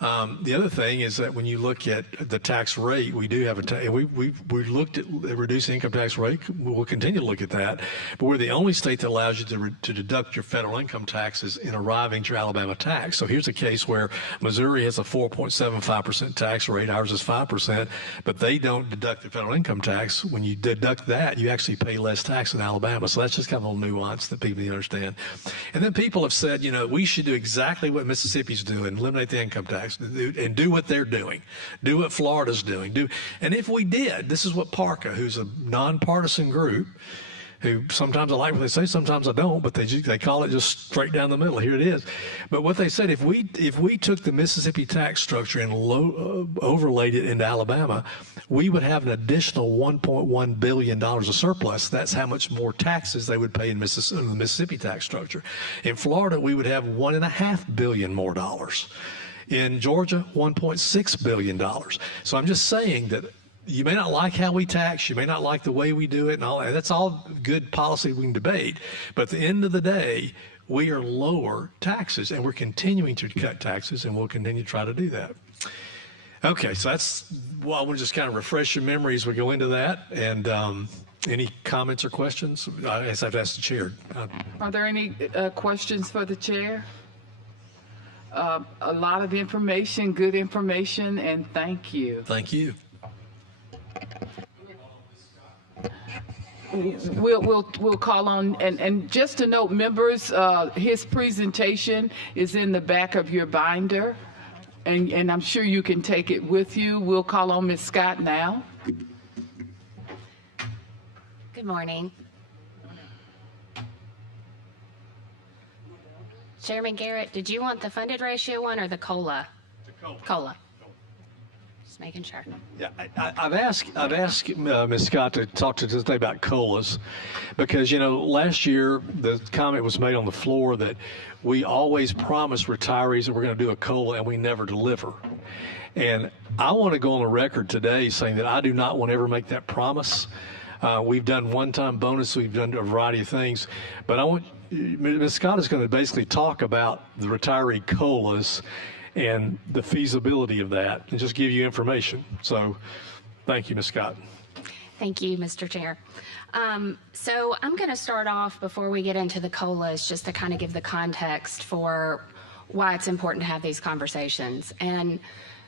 The other thing is that when you look at the tax rate, we do have we looked at the reduced income tax rate. We'll continue to look at that, but we're the only state that allows you to deduct your federal income taxes in arriving to your Alabama tax. So here's a case where Missouri has a 4.75% tax rate. Ours is 5%, but they don't deduct the federal income tax. When you deduct that, you actually pay less tax in Alabama. So that's just kind of a little nuance that people need to understand. And then people have said, we should do exactly what Mississippi's doing, eliminate the income tax, and do what they're doing, do what Florida's doing. And if we did, this is what PARCA, who's a nonpartisan group, who sometimes I like what they say, sometimes I don't, but they call it just straight down the middle. Here it is. But what they said, if we took the Mississippi tax structure and overlaid it into Alabama, we would have an additional $1.1 billion of surplus. That's how much more taxes they would pay in the Mississippi tax structure. In Florida, we would have $1.5 billion more dollars. In Georgia, $1.6 billion. So I'm just saying that you may not like how we tax, you may not like the way we do it, and all that. That's all good policy we can debate. But at the end of the day, we are lower taxes, and we're continuing to cut taxes, and we'll continue to try to do that. Okay, so that's, well, I want to just kind of refresh your memory as we go into that. And any comments or questions? I guess I've asked the chair. Are there any questions for the chair? A lot of information, good information, and thank you. Thank you. We'll call on, and just to note, members, his presentation is in the back of your binder, and I'm sure you can take it with you. We'll call on Ms. Scott now. Good morning. Chairman Garrett, did you want the funded ratio one or the COLA? The COLA. Just making sure. Yeah, I've asked Ms. Scott to talk to us today about COLAs because, last year the comment was made on the floor that we always promise retirees that we're going to do a COLA and we never deliver. And I want to go on the record today saying that I do not want to ever make that promise. We've done one-time bonus. We've done a variety of things. But Ms. Scott is going to basically talk about the retiree COLAs and the feasibility of that and just give you information. So thank you, Ms. Scott. Thank you, Mr. Chair. So I'm going to start off before we get into the COLAs just to kind of give the context for why it's important to have these conversations. And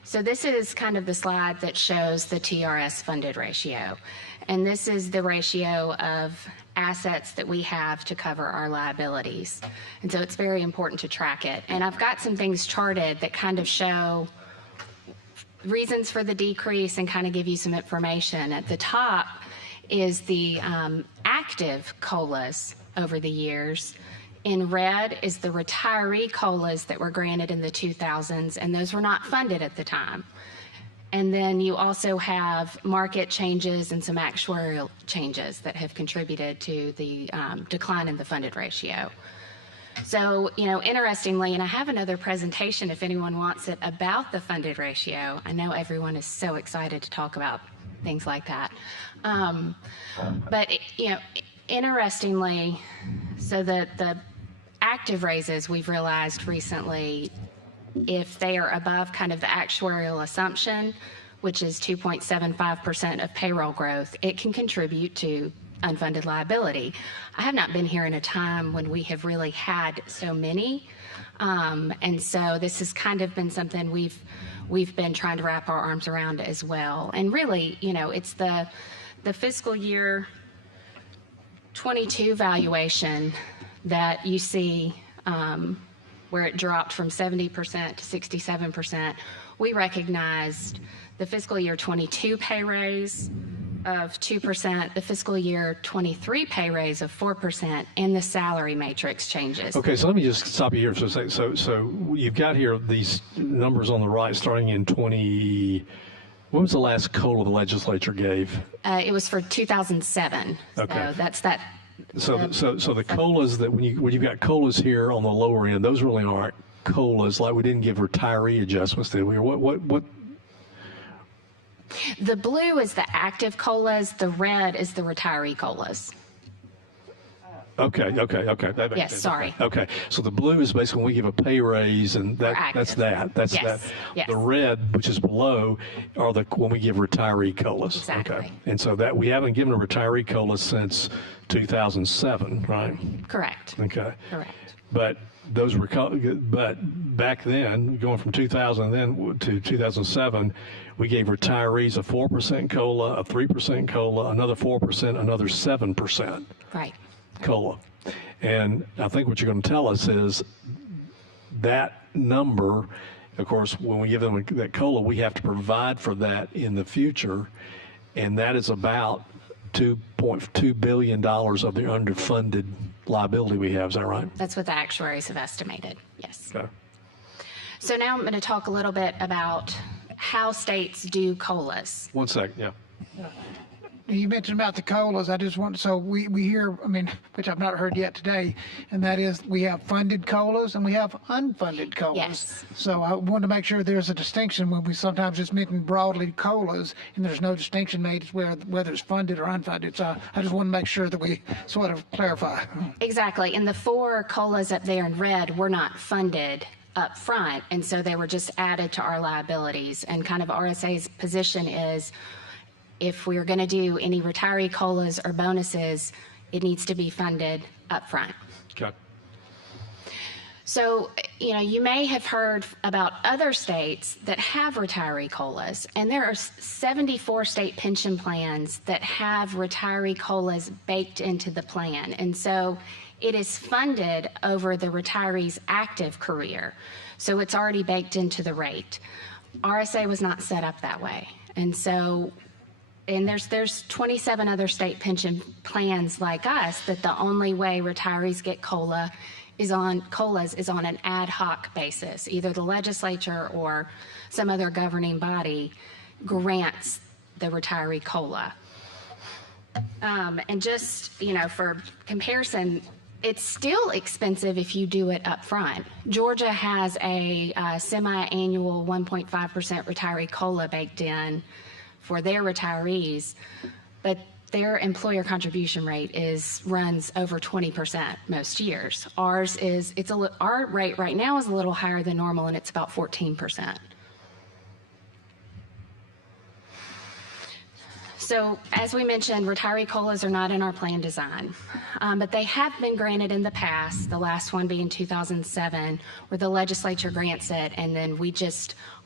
so this is kind of the slide that shows the TRS funded ratio. And this is the ratio of assets that we have to cover our liabilities. And so it's very important to track it. And I've got some things charted that kind of show reasons for the decrease and kind of give you some information. At the top is the active COLAs over the years. In red is the retiree COLAs that were granted in the 2000s, and those were not funded at the time. And then you also have market changes and some actuarial changes that have contributed to the decline in the funded ratio. So, interestingly, and I have another presentation if anyone wants it about the funded ratio. I know everyone is so excited to talk about things like that. But, interestingly, so the active raises we've realized recently, if they are above kind of the actuarial assumption, which is 2.75% of payroll growth, it can contribute to unfunded liability. I have not been here in a time when we have really had so many. And so this has kind of been something we've been trying to wrap our arms around as well. And really, it's the fiscal year 22 valuation that you see where it dropped from 70% to 67%, we recognized the fiscal year 22 pay raise of 2%, the fiscal year 23 pay raise of 4%, and the salary matrix changes. Okay, so let me just stop you here for a second. So you've got here these numbers on the right starting in when was the last COLA the legislature gave? It was for 2007. Okay. So that's that. So the COLAs that when you've got COLAs here on the lower end, those really aren't COLAs. Like we didn't give retiree adjustments, did we? Or what? The blue is the active COLAs. The red is the retiree COLAs. Okay. That makes Yes, sense. sorry. Okay. So the blue is basically when we give a pay raise, and that's active. that. That's Yes, that. yes. The red, which is below, are when we give retiree COLAs. Exactly. Okay. And so that we haven't given a retiree COLA since 2007, right? Correct. Okay. Correct. But those were, but back then, going from 2000 then to 2007, we gave retirees a 4% COLA, a 3% COLA, another 4%, another 7% Right. COLA. And I think what you're going to tell us is that number, of course, when we give them that COLA, we have to provide for that in the future, and that is about $2.2 billion of the underfunded liability we have. Is that right? That's what the actuaries have estimated. Yes. Okay. So now I'm going to talk a little bit about how states do COLAs. 1 second, yeah. You mentioned about the COLAs. I just want, so we hear, I mean, which I've not heard yet today, and that is we have funded COLAs and we have unfunded COLAs. Yes. So I want to make sure there's a distinction when we sometimes just mention broadly COLAs and there's no distinction made whether it's funded or unfunded. So I just want to make sure that we sort of clarify. Exactly. And the 4 COLAs up there in red were not funded up front, and so they were just added to our liabilities. And kind of RSA's position is, if we're going to do any retiree COLAs or bonuses, it needs to be funded up front. Okay. So, you may have heard about other states that have retiree COLAs, and there are 74 state pension plans that have retiree COLAs baked into the plan. And so it is funded over the retiree's active career. So it's already baked into the rate. RSA was not set up that way. And so, and there's 27 other state pension plans like us that the only way retirees get COLAs is on an ad hoc basis. Either the legislature or some other governing body grants the retiree COLA. And just, for comparison, it's still expensive if you do it up front. Georgia has a semi-annual 1.5% retiree COLA baked in for their retirees, but their employer contribution rate runs over 20% most years. Our rate right now is a little higher than normal, and it's about 14%. So, as we mentioned, retiree COLAs are not in our plan design, but they have been granted in the past, the last one being 2007, where the legislature grants it, and then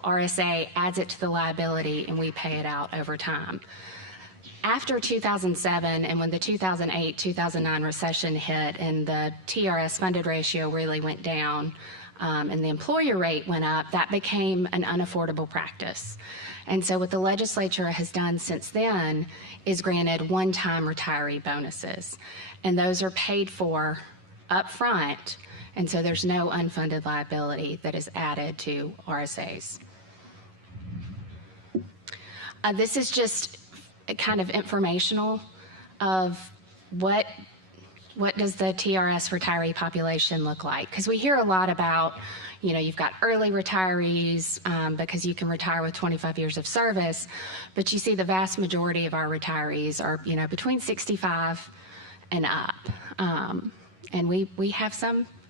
RSA adds it to the liability, and we pay it out over time. After 2007, and when the 2008-2009 recession hit and the TRS funded ratio really went down, and the employer rate went up, that became an unaffordable practice. And so what the legislature has done since then is granted one-time retiree bonuses. And those are paid for up front, and so there's no unfunded liability that is added to RSAs. This is just kind of informational of what does the TRS retiree population look like? Because we hear a lot about, you've got early retirees because you can retire with 25 years of service, but you see the vast majority of our retirees are, between 65 and up. And we have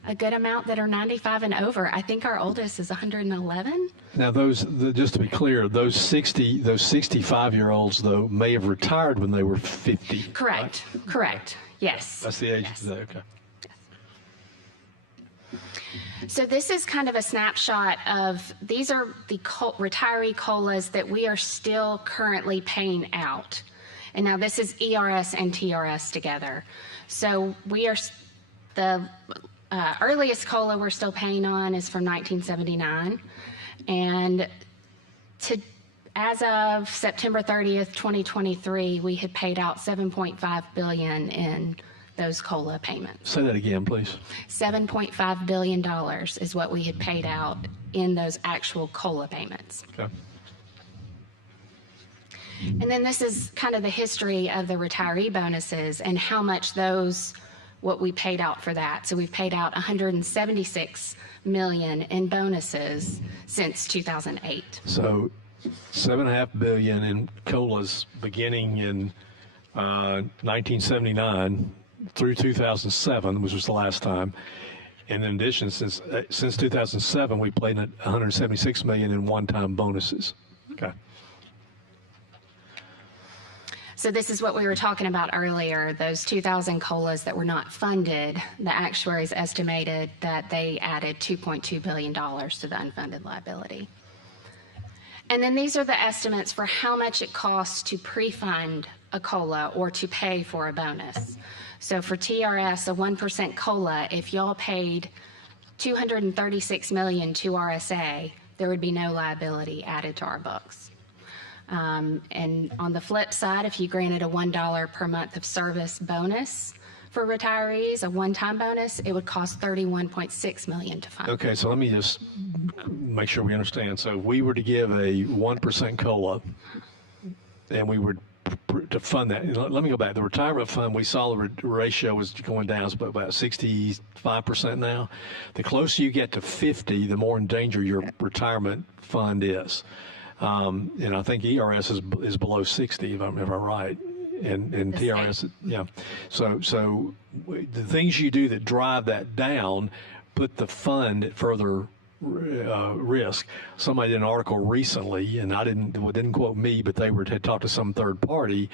a good amount that are 95 and over. I think our oldest is 111. Now, just to be clear, those 65-year-olds, though, may have retired when they were 50. Correct. Right? Correct. Yes. That's the age Yes. today. Okay. So this is kind of a snapshot of, these are the retiree COLAs that we are still currently paying out. And now this is ERS and TRS together. So the earliest COLA we're still paying on is from 1979. And as of September 30th, 2023, we had paid out $7.5 billion in those COLA payments. Say that again, please. $7.5 billion is what we had paid out in those actual COLA payments. Okay. And then this is kind of the history of the retiree bonuses and how much what we paid out for that. So we've paid out $176 million in bonuses since 2008. So $7.5 billion in COLAs beginning in 1979 through 2007, which was the last time. And in addition, since 2007, we paid $176 million in one-time bonuses. Okay. So this is what we were talking about earlier, those 2,000 COLAs that were not funded. The actuaries estimated that they added $2.2 billion to the unfunded liability. And then these are the estimates for how much it costs to pre-fund a COLA or to pay for a bonus. So for TRS, a 1% COLA, if y'all paid $236 million to RSA, there would be no liability added to our books. And on the flip side, if you granted a $1 per month of service bonus for retirees, a one-time bonus, it would cost $31.6 million to fund. Okay, so let me just make sure we understand. So if we were to give a 1% COLA, and we were to fund that, let me go back. The retirement fund, we saw the ratio was going down. It's about 65% now. The closer you get to 50, the more in danger your retirement fund is. And I think ERS is below 60, if I'm right, and TRS, yeah. So the things you do that drive that down put the fund at further risk. Somebody did an article recently, and didn't quote me, but they had talked to some third party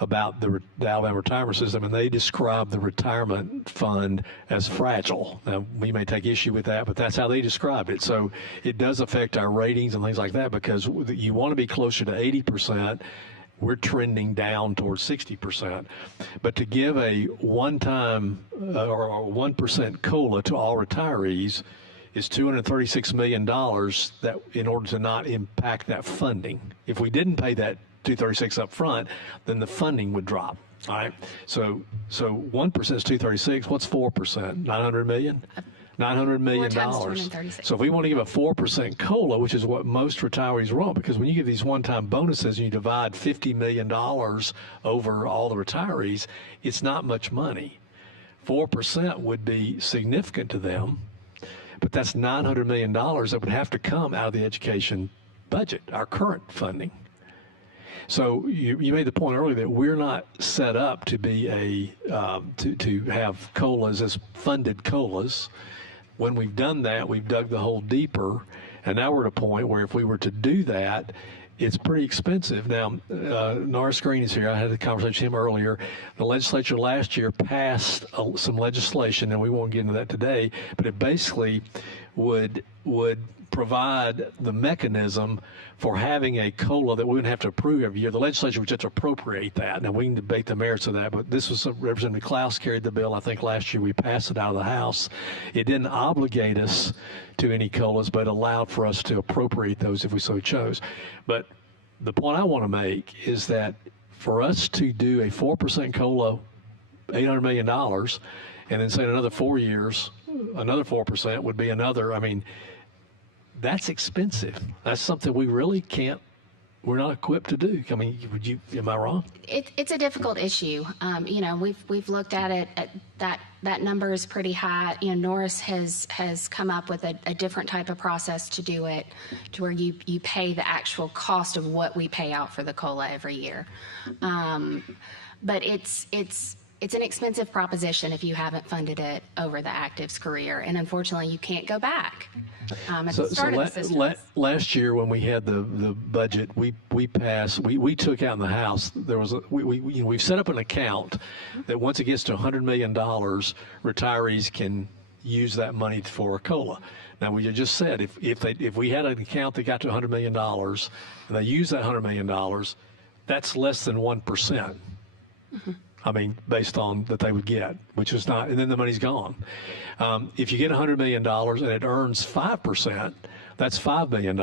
about the Alabama retirement system, and they described the retirement fund as fragile. Now, we may take issue with that, but that's how they described it. So it does affect our ratings and things like that, because you want to be closer to 80%. We're trending down towards 60%. But to give a one-time or 1% COLA to all retirees is $236 million that in order to not impact that funding. If we didn't pay that 236 up front, then the funding would drop. All right. So 1% is 236. What's 4%? 900 million? $900 million. So if we want to give a 4% COLA, which is what most retirees want, because when you give these one-time bonuses and you divide $50 million over all the retirees, it's not much money. 4% would be significant to them, but that's $900 million that would have to come out of the education budget, our current funding. So you made the point earlier that we're not set up to be to have COLAs as funded COLAs. When we've done that, we've dug the hole deeper, and now we're at a point where if we were to do that, it's pretty expensive. Now, Norris Green is here. I had a conversation with him earlier. The legislature last year passed some legislation, and we won't get into that today, but it basically would provide the mechanism for having a COLA that we wouldn't have to approve every year. The legislature would just appropriate that. Now, we can debate the merits of that, but this was Representative Klaus carried the bill. I think last year we passed it out of the House. It didn't obligate us to any COLAs, but allowed for us to appropriate those if we so chose. But the point I want to make is that for us to do a 4% COLA, $800 million, and then say in another 4 years, another 4% would be another, I mean, that's expensive. That's something we really can't, we're not equipped to do. I mean, am I wrong? It's a difficult issue. We've looked at it. That number is pretty high. Norris has come up with a different type of process to do it, to where you pay the actual cost of what we pay out for the COLA every year. But it's an expensive proposition if you haven't funded it over the active's career, and unfortunately, you can't go back. At the start of the system. Last year when we had the budget, we passed. We took out in the House. There was we've set up an account that once it gets to $100 million, retirees can use that money for a COLA. Now, we just said if we had an account that got to $100 million and they use that $100 million, that's less than 1%. Mm-hmm. I mean, based on that they would get, which is not, and then the money's gone. If you get $100 million and it earns 5%, that's $5 million.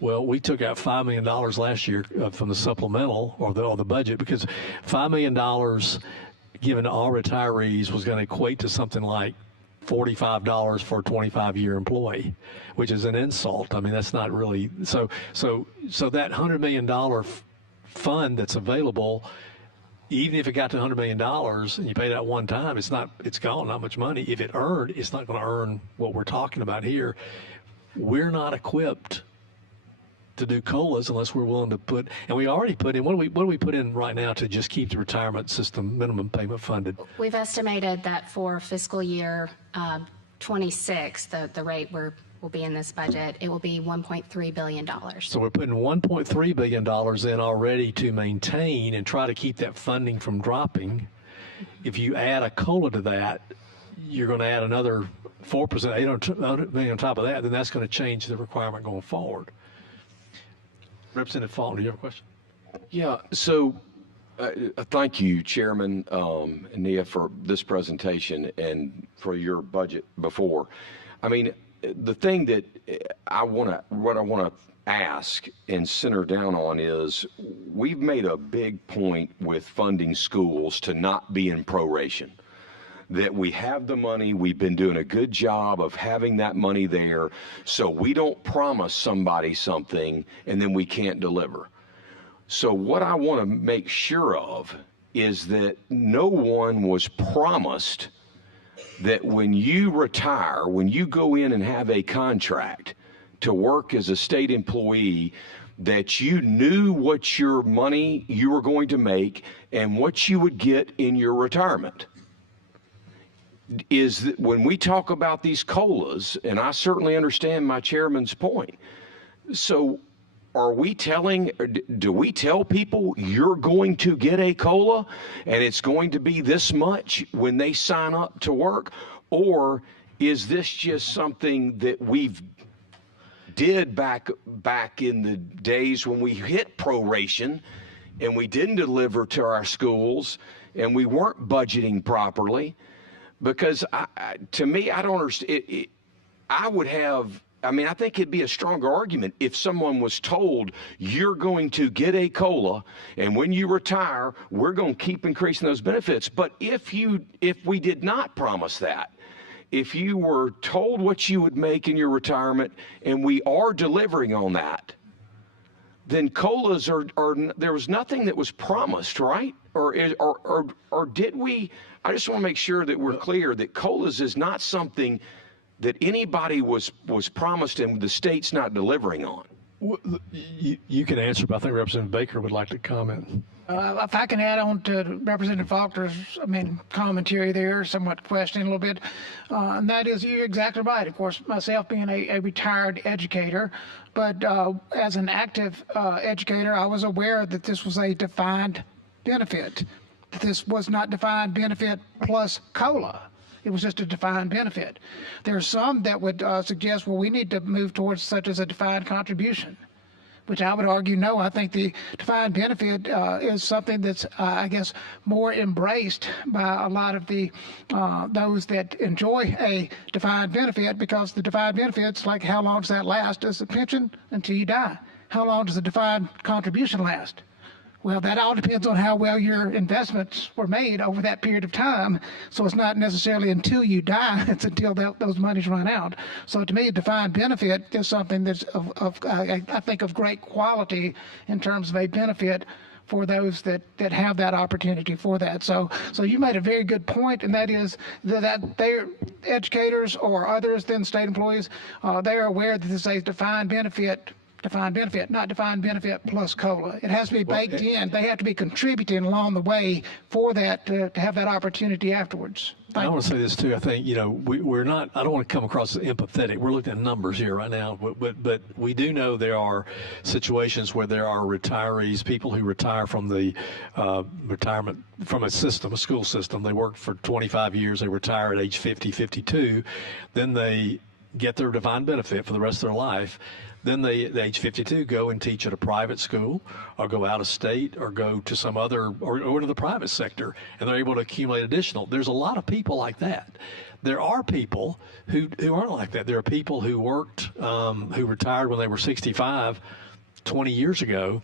Well, we took out $5 million last year from the supplemental or the budget, because $5 million given to all retirees was going to equate to something like $45 for a 25-year employee, which is an insult. I mean, that's not really, so that $100 million fund that's available, even if it got to $100 million and you paid it out one time, it's gone, not much money. If it earned, it's not going to earn what we're talking about here. We're not equipped to do COLAs unless we're willing to put, and we already put in, what do we put in right now to just keep the retirement system minimum payment funded? We've estimated that for fiscal year 26, the rate will be in this budget, it will be $1.3 billion. So we're putting $1.3 billion in already to maintain and try to keep that funding from dropping. If you add a COLA to that, you're going to add another 4%, $800 million on top of that, then that's going to change the requirement going forward. Representative Fulton, do you have a question? Yeah, so thank you, Chairman and Nia, for this presentation and for your budget before. I mean, the thing that what I want to ask and center down on is we've made a big point with funding schools to not be in proration. That we have the money, we've been doing a good job of having that money there, so we don't promise somebody something and then we can't deliver. So what I want to make sure of is that no one was promised that when you retire, when you go in and have a contract to work as a state employee, that you knew what your money you were going to make and what you would get in your retirement. Is that when we talk about these COLAs, and I certainly understand my chairman's point, so do we tell people you're going to get a COLA and it's going to be this much when they sign up to work? Or is this just something that we've did back in the days when we hit proration and we didn't deliver to our schools and we weren't budgeting properly? Because to me, I don't understand. I think it'd be a stronger argument if someone was told you're going to get a COLA, and when you retire, we're going to keep increasing those benefits. But if we did not promise that, if you were told what you would make in your retirement, and we are delivering on that, then COLAs there was nothing that was promised, right? Or did we? I just want to make sure that we're clear that COLAs is not something that anybody was promised and the state's not delivering on. You can answer, but I think Representative Baker would like to comment. If I can add on to Representative Faulkner's, commentary there, somewhat questioning a little bit, and that is, you're exactly right. Of course, myself being a retired educator, but as an active educator, I was aware that this was a defined benefit. That this was not defined benefit plus COLA. It was just a defined benefit. There are some that would suggest, well, we need to move towards such as a defined contribution, which I would argue, no, I think the defined benefit is something that's, I guess, more embraced by a lot of the those that enjoy a defined benefit, because the defined benefit's like, how long does that last? Does the pension until you die? How long does the defined contribution last? Well, that all depends on how well your investments were made over that period of time. So it's not necessarily until you die, it's until those monies run out. So to me, a defined benefit is something that's I think of great quality in terms of a benefit for those that have that opportunity for that. So you made a very good point, and that is that they're educators or others than state employees, they're aware that this is a defined benefit, not defined benefit plus COLA. It has to be baked in. They have to be contributing along the way for that to have that opportunity afterwards. I want to say this too. I think, we're not, I don't want to come across as empathetic. We're looking at numbers here right now, but we do know there are situations where there are retirees, people who retire from the retirement, from a school system. They work for 25 years. They retire at age 50, 52. Then they get their defined benefit for the rest of their life. Then they, at age 52, go and teach at a private school or go out of state or go to some other, or into the private sector, and they're able to accumulate additional. There's a lot of people like that. There are people who aren't like that. There are people who worked, who retired when they were 65 20 years ago,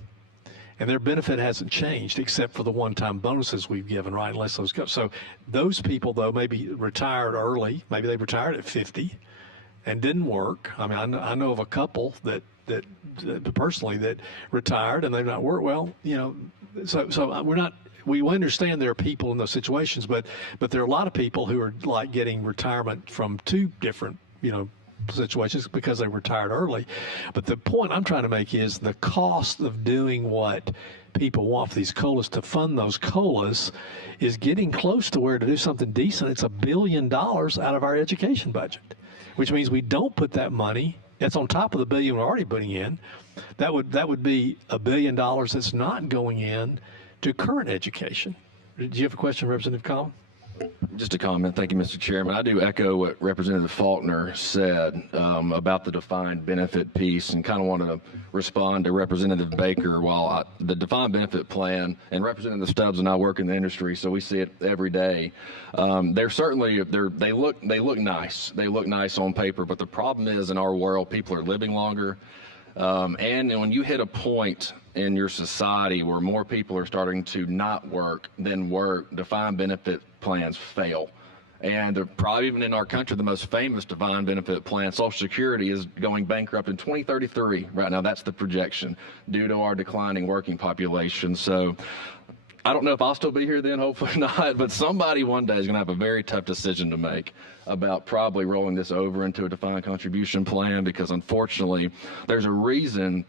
and their benefit hasn't changed except for the one-time bonuses we've given, right? Unless those go. So those people, though, maybe retired early. Maybe they retired at 50. And didn't work. I mean, I know of a couple that personally that retired and they've not worked. Well, so we're not. We understand there are people in those situations, but there are a lot of people who are like getting retirement from two different situations because they retired early. But the point I'm trying to make is the cost of doing what people want for these COLAs to fund those COLAs is getting close to where to do something decent, it's $1 billion out of our education budget, which means we don't put that money. It's on top of the $1 billion we're already putting in. That would be $1 billion that's not going in to current education. Do you have a question, Representative Collins? Just a comment. Thank you, Mr. Chairman. I do echo what Representative Faulkner said about the defined benefit piece, and kind of want to respond to Representative Baker. While the defined benefit plan, and Representative Stubbs and I work in the industry, so we see it every day. They look nice. They look nice on paper, but the problem is in our world, people are living longer. And when you hit a point in your society where more people are starting to not work than work, defined benefit plans fail. And probably even in our country, the most famous defined benefit plan, Social Security, is going bankrupt in 2033. Right now, that's the projection due to our declining working population. So I don't know if I'll still be here then, hopefully not, but somebody one day is going to have a very tough decision to make about probably rolling this over into a defined contribution plan, because unfortunately, there's a reason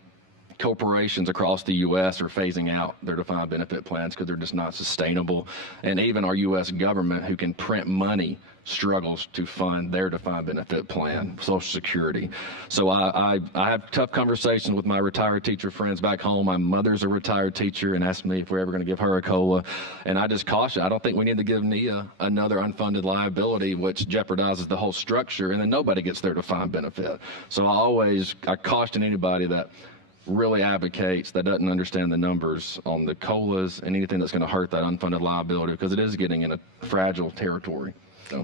corporations across the U.S. are phasing out their defined benefit plans, because they're just not sustainable. And even our U.S. government, who can print money, struggles to fund their defined benefit plan, Social Security. So I have tough conversations with my retired teacher friends back home. My mother's a retired teacher and asked me if we're ever going to give her a COLA. And I just caution, I don't think we need to give NIA another unfunded liability, which jeopardizes the whole structure, and then nobody gets their defined benefit. So I caution anybody that really advocates, that doesn't understand the numbers on the COLAs and anything that's going to hurt that unfunded liability, because it is getting in a fragile territory. So,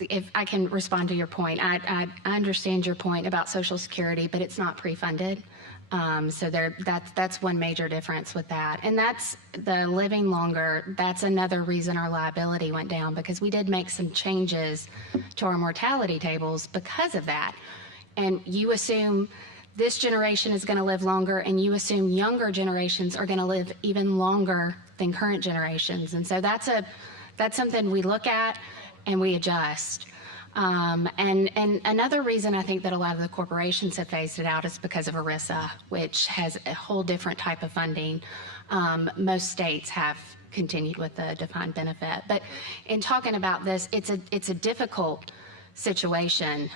if I can respond to your point, I understand your point about Social Security, but it's not pre-funded. So that's one major difference with that. And that's the living longer. That's another reason our liability went down, because we did make some changes to our mortality tables because of that. And you assume this generation is going to live longer, and you assume younger generations are going to live even longer than current generations. And so that's something we look at and we adjust. And another reason I think that a lot of the corporations have phased it out is because of ERISA, which has a whole different type of funding. Most states have continued with the defined benefit. But in talking about this, it's a difficult situation,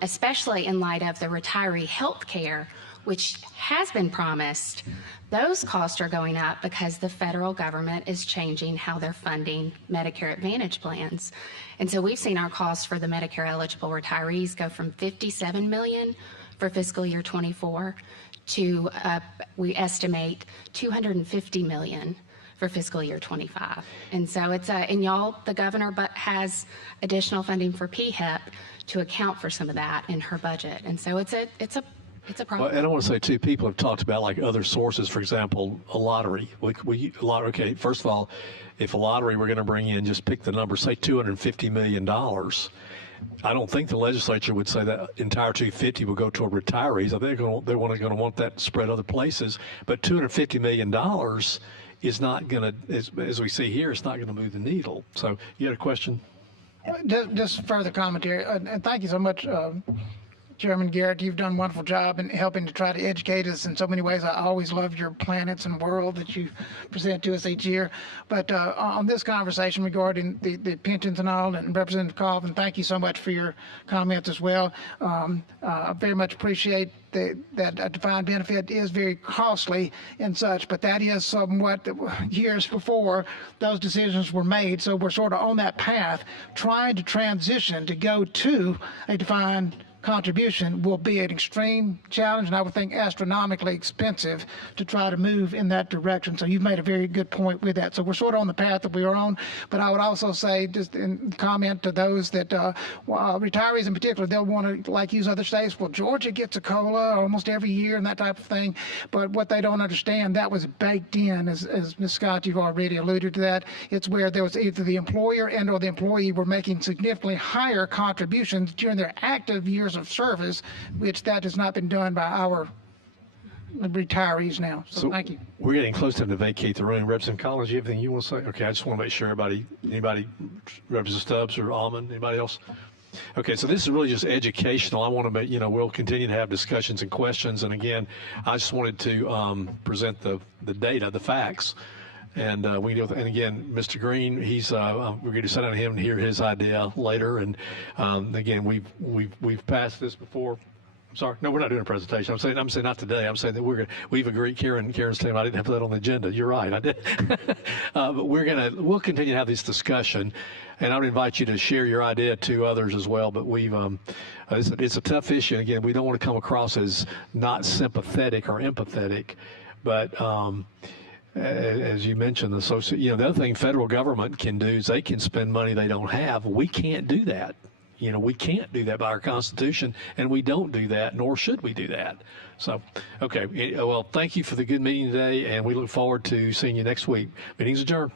especially in light of the retiree health care, which has been promised. Those costs are going up because the federal government is changing how they're funding Medicare Advantage plans. And so we've seen our costs for the Medicare eligible retirees go from $57 million for fiscal year 24 to, we estimate, $250 million for fiscal year 25. And so and y'all, the governor has additional funding for PHEP to account for some of that in her budget. And so it's a problem. Well, and I want to say too, people have talked about like other sources, for example, a lottery. Okay, first of all, if a lottery we're going to bring in, just pick the number, say $250 million. I don't think the legislature would say that entire 250 will go toward retirees. I think they're going to want that spread other places. But $250 million is not going to, as we see here, it's not going to move the needle. So you had a question? Just further commentary, and thank you so much, Chairman Garrett. You've done a wonderful job in helping to try to educate us in so many ways. I always love your planets and world that you present to us each year. But on this conversation regarding the pensions and all, and Representative Colvin, thank you so much for your comments as well. I very much appreciate that a defined benefit is very costly and such, but that is somewhat years before those decisions were made. So we're sort of on that path, trying to transition to go to a defined contribution will be an extreme challenge, and I would think astronomically expensive to try to move in that direction. So you've made a very good point with that. So we're sort of on the path that we are on, but I would also say, just in comment to those that retirees in particular, they'll want to use other states. Well, Georgia gets a COLA almost every year and that type of thing, but what they don't understand, that was baked in, as Ms. Scott, you've already alluded to that. It's where there was either the employer and or the employee were making significantly higher contributions during their active years of service, which that has not been done by our retirees now. So thank you. We're getting close to having to vacate the room. Representative Collins, you have anything you want to say? Okay, I just want to make sure anybody, Representative Stubbs or Almond, anybody else? Okay, so this is really just educational. I want to make, we'll continue to have discussions and questions. And again, I just wanted to present the data, the facts. And we deal with, and again, Mr. Green, we're going to sit down with him and hear his idea later. And again, we've passed this before. I'm sorry. No, we're not doing a presentation. I'm saying not today. I'm saying that we've agreed. Karen's team. I didn't have that on the agenda. You're right. I did. But we'll continue to have this discussion, and I would invite you to share your idea to others as well. But it's a tough issue. Again, we don't want to come across as not sympathetic or empathetic, but as you mentioned, the other thing federal government can do is they can spend money they don't have. We can't do that. We can't do that by our Constitution, and we don't do that, nor should we do that. So, okay. Well, thank you for the good meeting today, and we look forward to seeing you next week. Meeting's adjourned.